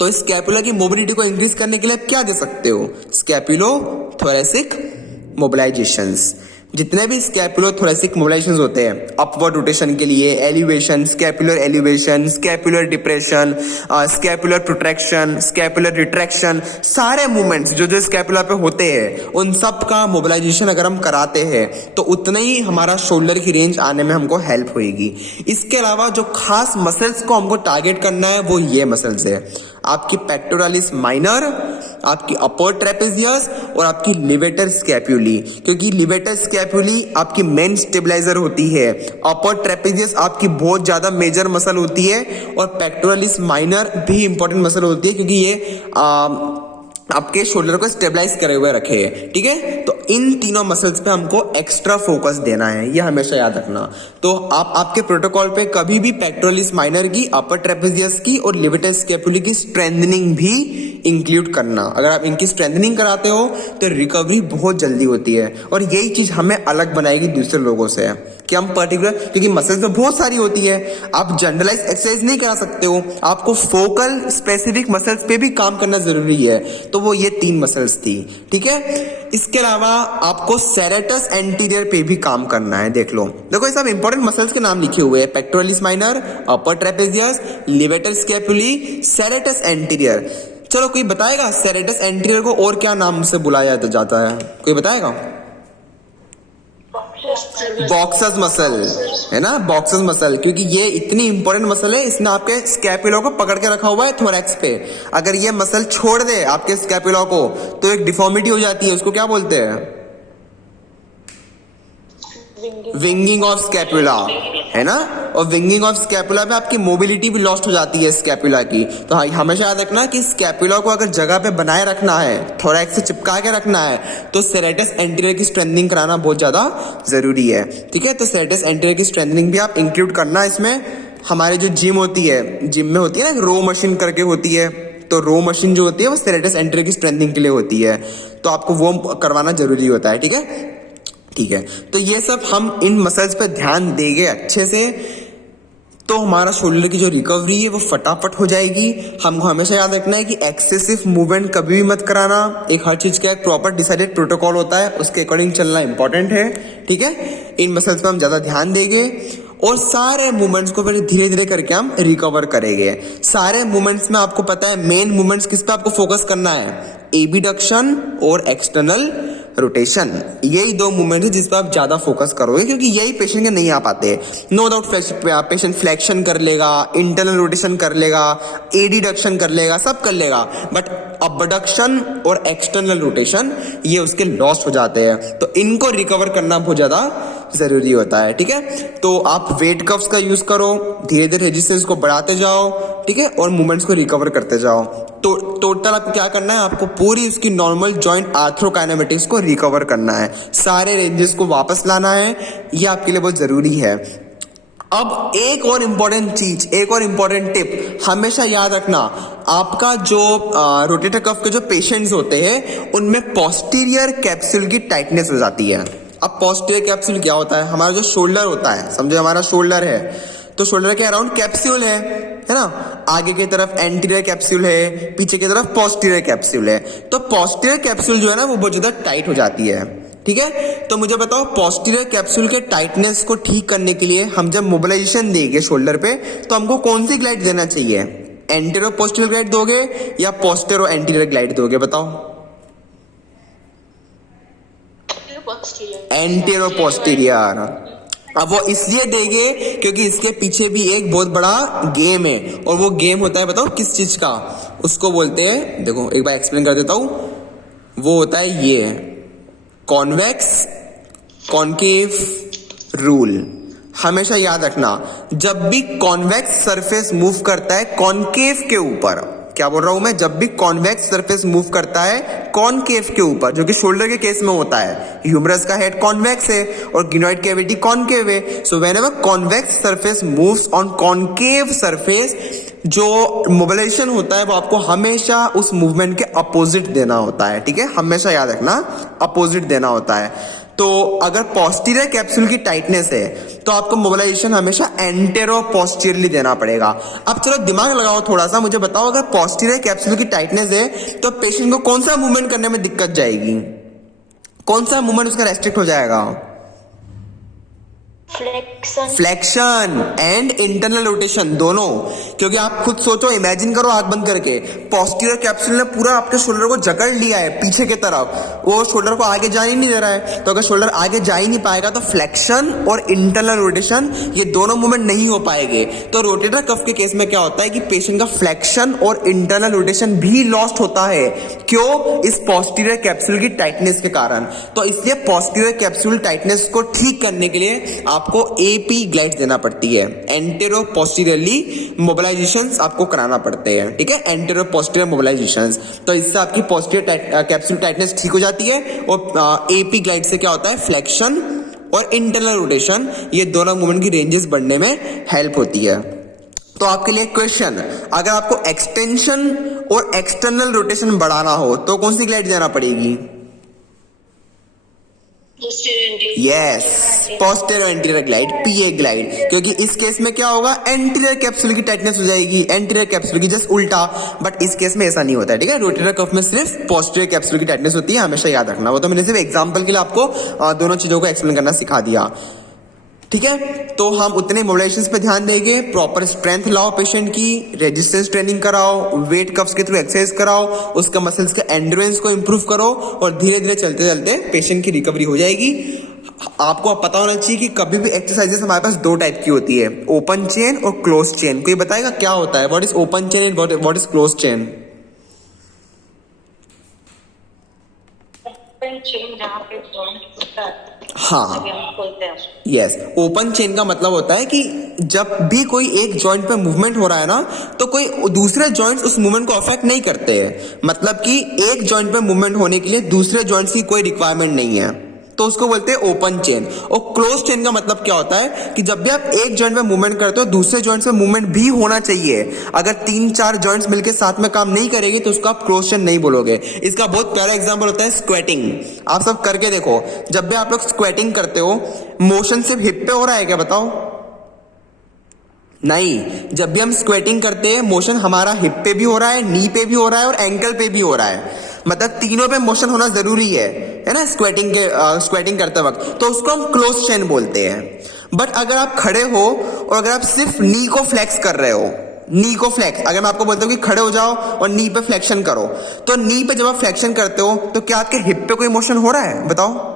तो इस स्कैपुला की मोबिलिटी को इंक्रीज करने के लिए आप क्या दे सकते हो? स्कैपुलो थोरेसिक मोबिलाइजेशंस। जितने भी स्कैपुलो थोरेसिक मोबिलाइजेशंस होते हैं अपवर्ड रोटेशन के लिए, elevation, scapular elevation, scapular depression, scapular protraction, scapular retraction, सारे मूवमेंट्स जो जो स्कैपुला पे होते हैं उन सब का मोबिलाइजेशन अगर हम कराते हैं तो उतना ही हमारा शोल्डर की रेंज आने में हमको हेल्प होगी। इसके अलावा जो खास मसल्स को हमको टारगेट करना है वो ये मसल्स है, आपकी पेक्टोरालिस माइनर, आपकी अपर ट्रेपेजियस और आपकी लिवेटर स्कैपुली। क्योंकि लिवेटर स्कैपुली आपकी मेन स्टेबलाइजर होती है, अपर ट्रेपेजियस आपकी बहुत ज्यादा मेजर मसल होती है और पेक्टोरालिस माइनर भी इंपॉर्टेंट मसल होती है क्योंकि ये आपके शोल्डर को स्टेबलाइज करे हुए रखे है। ठीक है, तो इन तीनों मसल्स पे हमको एक्स्ट्रा फोकस देना है, ये हमेशा याद रखना। तो आप आपके प्रोटोकॉल पे कभी भी पेक्टोरालिस माइनर की, अपर ट्रेपेजियस की और लिवेटर स्कैपुली की स्ट्रेंथनिंग भी इंक्लूड करना। अगर आप इनकी स्ट्रेंथनिंग कराते हो तो रिकवरी बहुत जल्दी होती है और यही चीज हमें अलग बनाएगी दूसरे लोगों से कि हम पर्टिकुलर, क्योंकि मसल्स में बहुत सारी होती है, आप जनरलाइज एक्सरसाइज नहीं करा सकते हो, आपको फोकल स्पेसिफिक मसल्स पे भी काम करना जरूरी है। तो वो ये 3 मसल्स थी। ठीक है, इसके अलावा आपको सेरेटस एंटीरियर पे भी काम करना है। देख लो, देखो ये सब इंपॉर्टेंट मसल्स के नाम लिखे हुए हैं, pectoralis minor, upper trapezius, levator scapulae, serratus anterior. चलो कोई बताएगा सेरेटस एंटीरियर को और क्या नाम से बुलाया जाता है? कोई बताएगा? बॉक्सस मसल है ना, बॉक्सस मसल, क्योंकि ये इतनी इंपॉर्टेंट मसल है, इसने आपके स्कैपुला को पकड़ के रखा हुआ है थोरैक्स पे। अगर ये मसल छोड़ दे आपके स्कैपुला को तो एक डिफॉर्मिटी हो जाती है, उसको क्या बोलते हैं? विंगिंग ऑफ स्कैपुला, है ना। और विंगिंग ऑफ स्कैपुला पे आपकी मोबिलिटी भी लॉस्ट हो जाती है स्कैपुला की। तो हमेशा याद रखना कि स्कैपुला को अगर जगह पे बनाए रखना है, थोरैक्स से चिपका के रखना है, तो सेरेटस एंटीरियर की स्ट्रेंथनिंग कराना बहुत ज्यादा जरूरी है। ठीक है, तो सेरेटस एंटीरियर की स्ट्रेंथनिंग भी आप इंक्लूड करना इसमें। हमारे जो जिम होती है, जिम में होती है ना रो मशीन करके होती है, तो रो मशीन जो होती है वो सेरेटस एंटीरियर की स्ट्रेंथनिंग के लिए होती है, तो आपको वो करवाना जरूरी होता है। ठीक है, ठीक है, तो ये सब हम इन मसल्स पे ध्यान देंगे अच्छे से, तो हमारा शोल्डर की जो रिकवरी है वो फटाफट हो जाएगी। हमको हमेशा याद रखना है कि एक्सेसिव मूवमेंट कभी भी मत कराना। एक हर चीज का एक प्रॉपर डिसाइडेड प्रोटोकॉल होता है, उसके अकॉर्डिंग चलना इंपॉर्टेंट है। ठीक है, इन मसल्स पे हम ज्यादा ध्यान देंगे और सारे मूवमेंट्स को फिर धीरे धीरे करके हम रिकवर करेंगे। सारे मूवमेंट्स में आपको पता है मेन मूवमेंट्स किस पे आपको फोकस करना है, एबडक्शन और एक्सटर्नल रोटेशन। यही 2 मूवमेंट है जिस पर आप ज्यादा फोकस करोगे, क्योंकि यही पेशेंट के नहीं आ पाते। नो डाउट पेशेंट फ्लेक्शन कर लेगा, इंटरनल रोटेशन कर लेगा, एडिडक्शन कर लेगा, सब कर लेगा, बट अबडक्शन और एक्सटर्नल रोटेशन ये उसके लॉस्ट हो जाते हैं। तो इनको रिकवर करना बहुत ज्यादा जरूरी होता है। ठीक है, तो आप वेट कफ्स का यूज करो, धीरे धीरे रेजिस्टेंस को बढ़ाते जाओ। ठीक है, और मूवमेंट्स को रिकवर करते जाओ। तो टोटल आपको क्या करना है, आपको पूरी उसकी नॉर्मल जॉइंट आर्थ्रोकाइनेमेटिक्स को रिकवर करना है, सारे रेंजेस को वापस लाना है, ये आपके लिए बहुत जरूरी है। अब एक और इंपॉर्टेंट चीज, एक और इंपॉर्टेंट टिप हमेशा याद रखना, आपका जो रोटेटर कफ के जो पेशेंट्स होते हैं उनमें पोस्टीरियर कैप्सूल की टाइटनेस हो जाती है। अब पोस्टीरियर कैप्सूल क्या होता है? हमारा जो शोल्डर होता है, समझो हमारा शोल्डर है, तो शोल्डर के अराउंड कैप्सूल है ना, आगे की तरफ एंटीरियर कैप्सूल है, पीछे की तरफ पोस्टीरियर कैप्सूल है। तो पोस्टीरियर कैप्सूल जो है ना वो बहुत ज्यादा टाइट हो जाती है। ठीक है, तो मुझे बताओ पोस्टीरियर कैप्सूल के टाइटनेस को ठीक करने के लिए हम जब मोबिलाइजेशन देंगे शोल्डर पे तो हमको कौन सी ग्लाइड देना चाहिए? एंटीरियर पोस्टीरियर ग्लाइड दोगे या पोस्टीरियर एंटीरियर ग्लाइड दोगे? बताओ। Anterior posterior. अब वो इसलिए देंगे क्योंकि इसके पीछे भी एक बहुत बड़ा गेम है, और वो गेम होता है, बताओ किस चीज का, उसको बोलते हैं, देखो एक बार एक्सप्लेन कर देता हूं, वो होता है ये कॉन्वेक्स कॉन्केव रूल। हमेशा याद रखना, जब भी कॉन्वेक्स सरफेस मूव करता है कॉन्केव के ऊपर, क्या बोल रहा हूं मैं, जब भी कॉन्वेक्स सरफेस मूव करता है कॉनकेव के ऊपर, जो कि शोल्डर के केस में होता है, ह्यूमरस का हेड कॉन्वेक्स है और गिनोइड कैविटी कॉनकेव है, so whenever convex surface moves on concave surface, जो मोबिलाइजेशन होता है वो आपको हमेशा उस मूवमेंट के अपोजिट देना होता है, ठीक है, हमेशा याद रखना अपोजिट देना होता है। तो अगर पोस्टीरियर कैप्सूल की टाइटनेस है तो आपको मोबिलाइजेशन हमेशा एंटेरो पोस्टीरियरली देना पड़ेगा। अब चलो दिमाग लगाओ थोड़ा सा, मुझे बताओ अगर पोस्टीरियर कैप्सूल की टाइटनेस है तो पेशेंट को कौन सा मूवमेंट करने में दिक्कत जाएगी, कौन सा मूवमेंट उसका रेस्ट्रिक्ट हो जाएगा? फ्लेक्शन एंड इंटरनल रोटेशन दोनों, क्योंकि आप खुद सोचो, इमेजिन करो आंख बंद करके, पोस्टीरियर कैप्सूल ने पूरा आपके शोल्डर को जकड़ लिया है पीछे की तरफ, वो शोल्डर को आगे जाने नहीं दे रहा है, तो अगर शोल्डर आगे जा ही नहीं पाएगा तो फ्लेक्शन और इंटरनल रोटेशन ये दोनों मूवमेंट नहीं हो पाएंगे। तो रोटेटर कफ के केस में क्या होता है कि पेशेंट का फ्लेक्शन और इंटरनल रोटेशन भी लॉस्ट होता है, क्यों? इस पोस्टीरियर कैप्सूल की टाइटनेस के कारण। तो इसलिए पोस्टीरियर कैप्सूल टाइटनेस को ठीक करने के लिए आपको एपी ग्लाइड्स देना पड़ती है, एंटेरो पोस्टीरियरली मोबिलाइजेशंस आपको कराना पड़ते हैं, ठीक है, एंटेरो पोस्टीरियर मोबिलाइजेशंस। तो इससे आपकी पोस्टीरियर कैप्सूल टाइटनेस ठीक हो जाती है, और एपी ग्लाइड से क्या होता है, फ्लेक्शन और इंटरनल रोटेशन ये दोनों मूवमेंट की रेंजेस बढ़ने में हेल्प होती है। तो आपके लिए क्वेश्चन, अगर आपको एक्सटेंशन और एक्सटर्नल रोटेशन बढ़ाना हो तो कौन सी ग्लाइड देना पड़ेगी? यस, पोस्टीरियर एंटीरियर ग्लाइड, पीए ग्लाइड, क्योंकि इस केस में क्या होगा, एंटीरियर कैप्सूल की टाइटनेस हो जाएगी, एंटीरियर कैप्सूल की जस्ट उल्टा, बट इस केस में ऐसा नहीं होता है, ठीक है। रोटेटर कफ में सिर्फ पोस्टीरियर कैप्सूल की टाइटनेस होती है, हमेशा याद रखना। वो तो मैंने सिर्फ एग्जांपल के लिए आपको दोनों चीजों को एक्सप्लेन करना सिखा दिया, ठीक है। तो हम उतने मोबिलाइजेशंस पे ध्यान देंगे, प्रॉपर स्ट्रेंथ लाओ पेशेंट की, रेजिस्टेंस ट्रेनिंग कराओ, वेट कफ्स के थ्रू एक्सरसाइज कराओ, उसका मसल्स के एंड्योरेंस को इंप्रूव करो, और धीरे धीरे चलते चलते पेशेंट की रिकवरी हो जाएगी। आपको पता होना चाहिए कि कभी भी एक्सरसाइजेस हमारे पास दो टाइप की होती है, ओपन चेन और क्लोज चेन। कोई बताएगा क्या होता है, what is open chain and what is close chain? हाँ, यस, ओपन चेन का मतलब होता है कि जब भी कोई एक जॉइंट पे मूवमेंट हो रहा है ना, तो कोई दूसरे जॉइंट्स उस मूवमेंट को अफेक्ट नहीं करते हैं। मतलब कि एक जॉइंट पे मूवमेंट होने के लिए दूसरे जॉइंट्स की कोई रिक्वायरमेंट नहीं है, तो उसको बोलते हैं ओपन चेन। और क्लोज चेन का मतलब क्या होता है कि जब भी आप एक जॉइंट में मूवमेंट करते हो दूसरे जॉइंट्स में मूवमेंट भी होना चाहिए। अगर 3-4 जॉइंट्स मिलकर साथ में काम नहीं करेगी तो उसको आप क्लोज चेन नहीं बोलोगे। इसका बहुत प्यारा एग्जांपल होता है स्क्वेटिंग। आप सब करके देखो, जब भी आप लोग स्क्वेटिंग करते हो मोशन सिर्फ हिप पे हो रहा है क्या, बताओ? नहीं, जब भी हम स्क्वेटिंग करते हैं मोशन हमारा हिप पे भी हो रहा है, नी पे भी हो रहा है और एंकल पे भी हो रहा है। मतलब तीनों पे मोशन होना जरूरी है ना, स्क्वेटिंग करते वक्त, तो उसको हम क्लोज चेन बोलते हैं। बट अगर आप खड़े हो और अगर आप सिर्फ नी को फ्लेक्स कर रहे हो, नी को फ्लेक्स, अगर मैं आपको बोलता हूं कि खड़े हो जाओ और नी पे फ्लेक्शन करो, तो नी पे जब आप फ्लेक्शन करते हो तो क्या आपके हिप पे कोई मोशन हो रहा है, बताओ?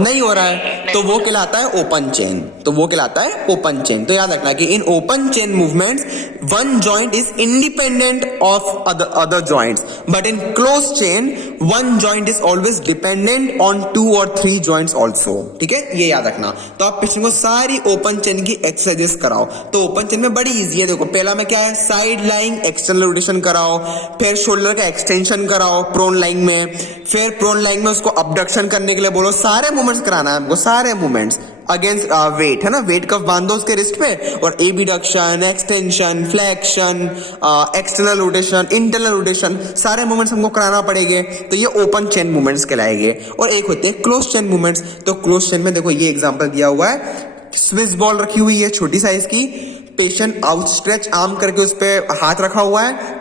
नहीं हो रहा है, तो वो कहलाता है ओपन चेन। तो याद रखना कि in open chain movements one joint is independent of other joints, but in close chain one joint is always dependent on 2 और 3 जॉइंट्स ऑल्सो, ठीक है, ये याद रखना। तो आप पेशेंट को सारी ओपन चेन की एक्सरसाइजेस कराओ। तो ओपन चेन में बड़ी इजी है, देखो पहला में क्या है, साइड लाइंग एक्सटर्नल रोटेशन कराओ, फिर शोल्डर का एक्सटेंशन कराओ प्रोन लाइंग में, फिर प्रोन लाइंग में उसको अबडक्शन करने के लिए बोलो, सारे मूवमेंट्स कराना है हमको, सारे मूवमेंट्स अगेंस्ट वेट, है ना, वेट कफ बांध दो उसके रिस्ट पे, और abduction, extension, flexion, external rotation, internal rotation, सारे मूवमेंट्स हमको कराना पड़ेंगे। तो ये ओपन चेन मूवमेंट्स कहलाएंगे। और एक होते हैं क्लोज चेन मूवमेंट्स। तो क्लोज चेन में देखो ये एग्जांपल दिया हुआ है, स्विस बॉल रखी हुई है छोटी साइज की, पेशेंट आउटस्ट्रेच आर्म करके उस पर हाथ रखा हुआ है।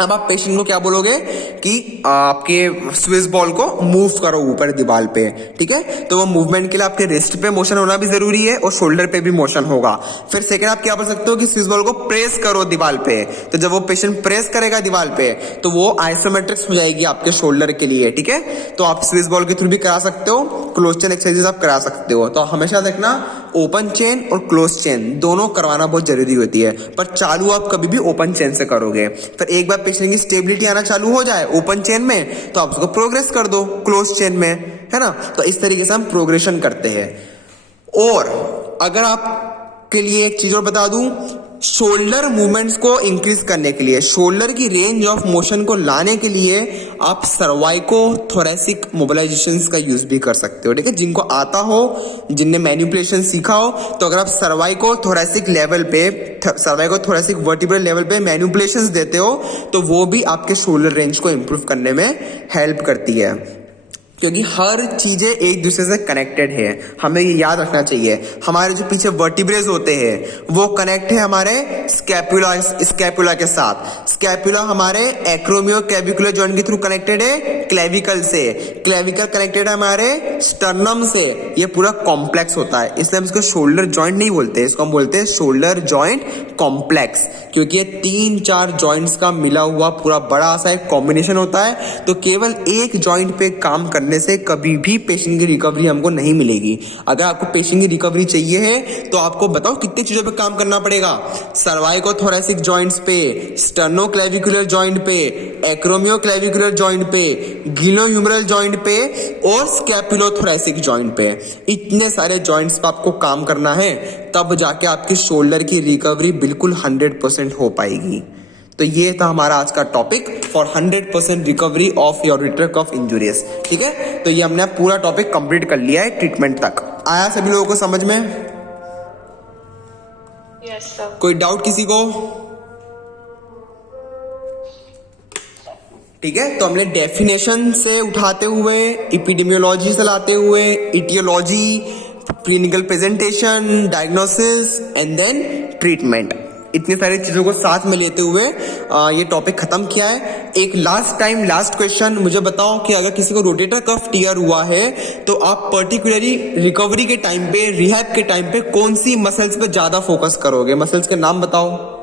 अब आप पेशेंट को क्या बोलोगे कि आपके स्विस बॉल को मूव करो ऊपर दीवार पे, ठीक है। तो वो मूवमेंट के लिए आपके रिस्ट पे मोशन होना भी जरूरी है और शोल्डर पे भी मोशन होगा। फिर सेकंड आप क्या बोल सकते हो कि स्विस बॉल को प्रेस करो दीवार पे, तो जब वो पेशेंट प्रेस करेगा दीवार पे तो वो आइसोमेट्रिक्स हो जाएगी आपके शोल्डर के लिए, ठीक है। तो आप स्विस बॉल के थ्रू भी करा सकते हो, क्लोज चेन एक्सरसाइज आप करा सकते हो। तो हमेशा देखना ओपन चेन और क्लोज चेन दोनों करवाना बहुत जरूरी होती है, पर चालू आप कभी भी ओपन चेन से करोगे। फिर एक बार पेशेंट की स्टेबिलिटी आना चालू हो जाए ओपन चेन में तो आप उसको प्रोग्रेस कर दो क्लोज चेन में, है ना। तो इस तरीके से हम प्रोग्रेशन करते हैं। और अगर आप के लिए एक चीज और बता दूं, शोल्डर मूवमेंट्स को इंक्रीज करने के लिए, शोल्डर की रेंज ऑफ मोशन को लाने के लिए आप सर्वाइको थोरेसिक मोबिलाइजेशंस का यूज भी कर सकते हो, ठीक है। जिनको आता हो, जिनने मैनिपुलेशन सीखा हो, तो अगर आप सर्वाइको थोरेसिक लेवल पे, सर्वाइको थोरेसिक वर्टिब्रल लेवल पे मैनिपुलेशंस देते हो तो वो भी आपके शोल्डर रेंज को इंप्रूव करने में हेल्प करती है, क्योंकि हर चीजें एक दूसरे से कनेक्टेड है। हमें ये याद रखना चाहिए, हमारे जो पीछे वर्टिब्रेज होते हैं वो कनेक्ट है हमारे स्कैपुला के साथ। स्कैपुला हमारे एक्रोमियो क्लेविकुलर जॉइंट के थ्रू कनेक्टेड है क्लेविकल से, क्लेविकल कनेक्टेड है हमारे स्टर्नम से। ये पूरा कॉम्प्लेक्स होता है, इसलिए हम इसको शोल्डर जॉइंट नहीं बोलते, इसको हम बोलते हैं शोल्डर जॉइंट कॉम्प्लेक्स, क्योंकि ये 3-4 जॉइंट्स का मिला हुआ पूरा बड़ा सा एक कॉम्बिनेशन होता है। तो केवल एक जॉइंट पे काम करने से कभी भी पेशेंट की रिकवरी हमको नहीं मिलेगी। अगर आपको पेशेंट की रिकवरी चाहिए है तो आपको बताओ कितनी चीजों पे काम करना पड़ेगा। सर्वाइको थोरेसिक जॉइंट्स पे, स्टर्नो क्लेविकुलर जॉइंट पे, एक्रोमियो क्लेविकुलर जॉइंट पे, ग्लिनोह्यूमरल जॉइंट पे और स्कैपुलो थोरेसिक जॉइंट पे। इतने सारे जॉइंट्स पे आपको काम करना है, तब जाके आपकी शोल्डर की रिकवरी बिल्कुल 100% हो पाएगी। तो ये था हमारा आज का topic for 100% recovery of your rotator cuff injuries, ठीक है। तो ये हमने पूरा टॉपिक कंप्लीट कर लिया है ट्रीटमेंट तक। आया सभी लोगों को समझ में? Yes sir. कोई डाउट किसी को? ठीक है, तो हमने डेफिनेशन से उठाते हुए, एपिडेमियोलॉजी से लाते हुए, aetiology, clinical presentation, diagnosis and then treatment, इतनी सारी चीजों को साथ में लेते हुए ये टॉपिक खत्म किया है। एक लास्ट क्वेश्चन मुझे बताओ कि अगर किसी को रोटेटर कफ टियर हुआ है तो आप पर्टिकुलरली रिकवरी के टाइम पे, रिहैब के टाइम पे कौन सी मसल्स पे ज्यादा फोकस करोगे? मसल्स के नाम बताओ।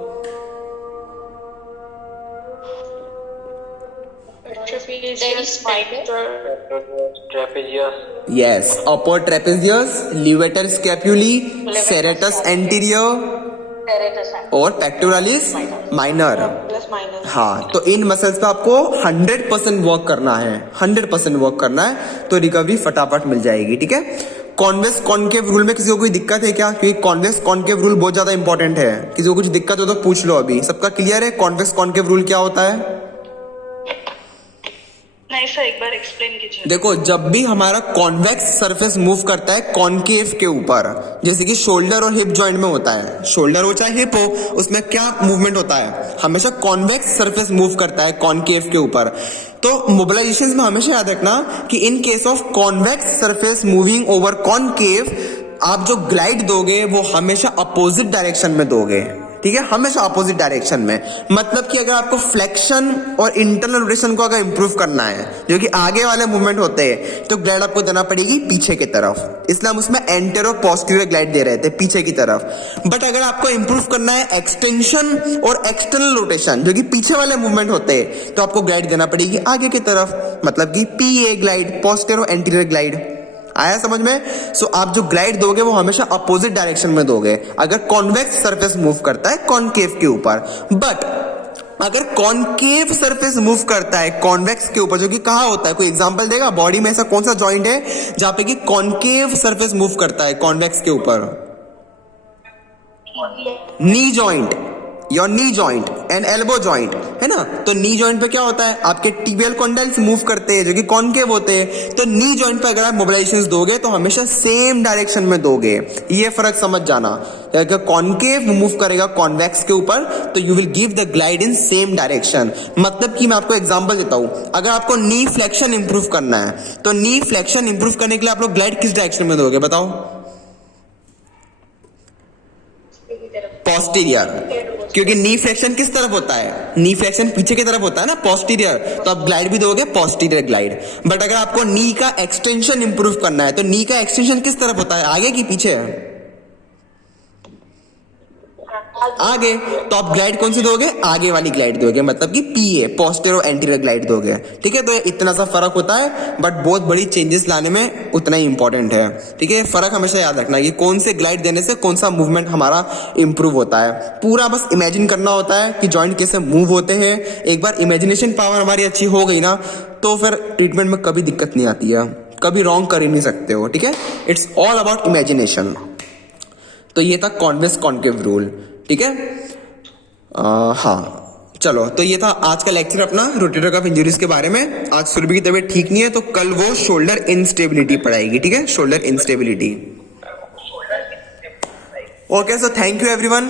Yes, upper trapezius, levator scapulae, serratus anterior और पेक्टोरालिस माइनर। हाँ, तो इन मसल्स पे आपको 100% वर्क करना है, 100% वर्क करना है, तो रिकवरी फटाफट मिल जाएगी, ठीक है। कॉन्वेक्स कॉनकेव रूल में किसी को कोई दिक्कत है क्या? क्योंकि कॉन्वेक्स कॉनकेव रूल बहुत ज्यादा इंपॉर्टेंट है। किसी को कुछ दिक्कत हो तो पूछ लो। अभी सबका क्लियर है कॉन्वेक्स कॉनकेव रूल क्या होता है? नहीं सर, एक बार एक्सप्लेन कीजिए। देखो, जब भी हमारा कॉन्वेक्स सरफेस मूव करता है कॉनकेव के ऊपर, जैसे कि शोल्डर और हिप जॉइंट में होता है, शोल्डर हो चाहे हिप हो, उसमें क्या मूवमेंट होता है? हमेशा कॉन्वेक्स सरफेस मूव करता है कॉनकेव के ऊपर। तो मोबिलाइजेशन में हमेशा याद रखना कि in case of convex surface moving over concave, आप जो ग्लाइड दोगे वो हमेशा अपोजिट डायरेक्शन में दोगे, ठीक है, हमेशा अपोजिट डायरेक्शन में। मतलब कि अगर आपको फ्लेक्शन और इंटरनल रोटेशन को अगर इंप्रूव करना है, जो कि आगे वाले मूवमेंट होते हैं, तो ग्लाइड आपको देना पड़ेगी पीछे की तरफ। इसलिए हम उसमें एंटेरो पोस्टीरियर ग्लाइड दे रहे थे, पीछे की तरफ। बट अगर आपको इंप्रूव करना है एक्सटेंशन और एक्सटर्नल रोटेशन, जो कि पीछे वाले मूवमेंट होते हैं, तो आपको ग्लाइड देना पड़ेगी आगे की तरफ, मतलब कि PA glide, posterior anterior glide. आया समझ में? सो आप जो ग्लाइड दोगे वो हमेशा अपोजिट डायरेक्शन में दोगे अगर कॉन्वेक्स सरफेस मूव करता है कॉनकेव के ऊपर। बट अगर कॉनकेव सरफेस मूव करता है कॉन्वेक्स के ऊपर, जो कि कहाँ होता है? कोई एग्जांपल देगा? बॉडी में ऐसा कौन सा जॉइंट है जहां पे कि कॉनकेव सरफेस मूव करता है कॉन्वेक्स के ऊपर? Knee joint, your knee joint and elbow joint, है ना। तो नी जॉइंट पे क्या होता है? आपके टिबियल कॉन्डाइल्स मूव करते हैं जो कि कॉनकेव होते हैं। तो नी जॉइंट पे अगर आप मोबिलाइजेशंस दोगे तो हमेशा सेम डायरेक्शन में दोगे, ये फर्क समझ जाना। अगर कॉनकेव मूव करेगा कॉन्वेक्स के ऊपर तो you will give the glide in same direction. मतलब कि मैं आपको एग्जांपल देता हूं, अगर आपको नी फ्लेक्शन इंप्रूव करना है तो नी फ्लेक्शन इंप्रूव करने के लिए आप लोग ग्लाइड किस डायरेक्शन में दोगे? बताओ। पोस्टीरियर, क्योंकि नी फ्लेक्शन किस तरफ होता है, नी फ्लेक्शन पीछे की तरफ होता है ना, पोस्टीरियर, तो आप ग्लाइड भी दोगे पोस्टीरियर ग्लाइड। बट अगर आपको नी का एक्सटेंशन इंप्रूव करना है तो नी का एक्सटेंशन किस तरफ होता है, आगे की पीछे? आगे। तो आप ग्लाइड कौन सी दोगे, आगे वाली ग्लाइड दोगे, मतलब कि पीए, पोस्टीरियर और एंटीरियर ग्लाइड दोगे। ठीक है, तो इतना सा फर्क होता है, बट बहुत बड़ी चेंजेस लाने में उतना ही इंपॉर्टेंट है। ठीक है, फर्क हमेशा याद रखना कि कौन से ग्लाइड देने से कौन सा मूवमेंट हमारा इंप्रूव होता है। पूरा बस इमेजिन करना होता है कि जॉइंट कैसे मूव होते हैं। एक बार इमेजिनेशन पावर हमारी अच्छी हो गई ना, तो फिर ट्रीटमेंट में कभी दिक्कत नहीं आती है, कभी रॉन्ग कर ही नहीं सकते हो। ठीक है, इट्स ऑल अबाउट इमेजिनेशन। तो ये था कॉन्वेक्स कॉन्केव रूल। ठीक है, हाँ चलो, तो ये था आज का लेक्चर अपना रोटेटर कफ इंजरीज के बारे में। आज सुरभि की तबीयत ठीक नहीं है तो कल वो शोल्डर इंस्टेबिलिटी पढ़ाएगी। ठीक है, shoulder instability. Okay, so thank you everyone.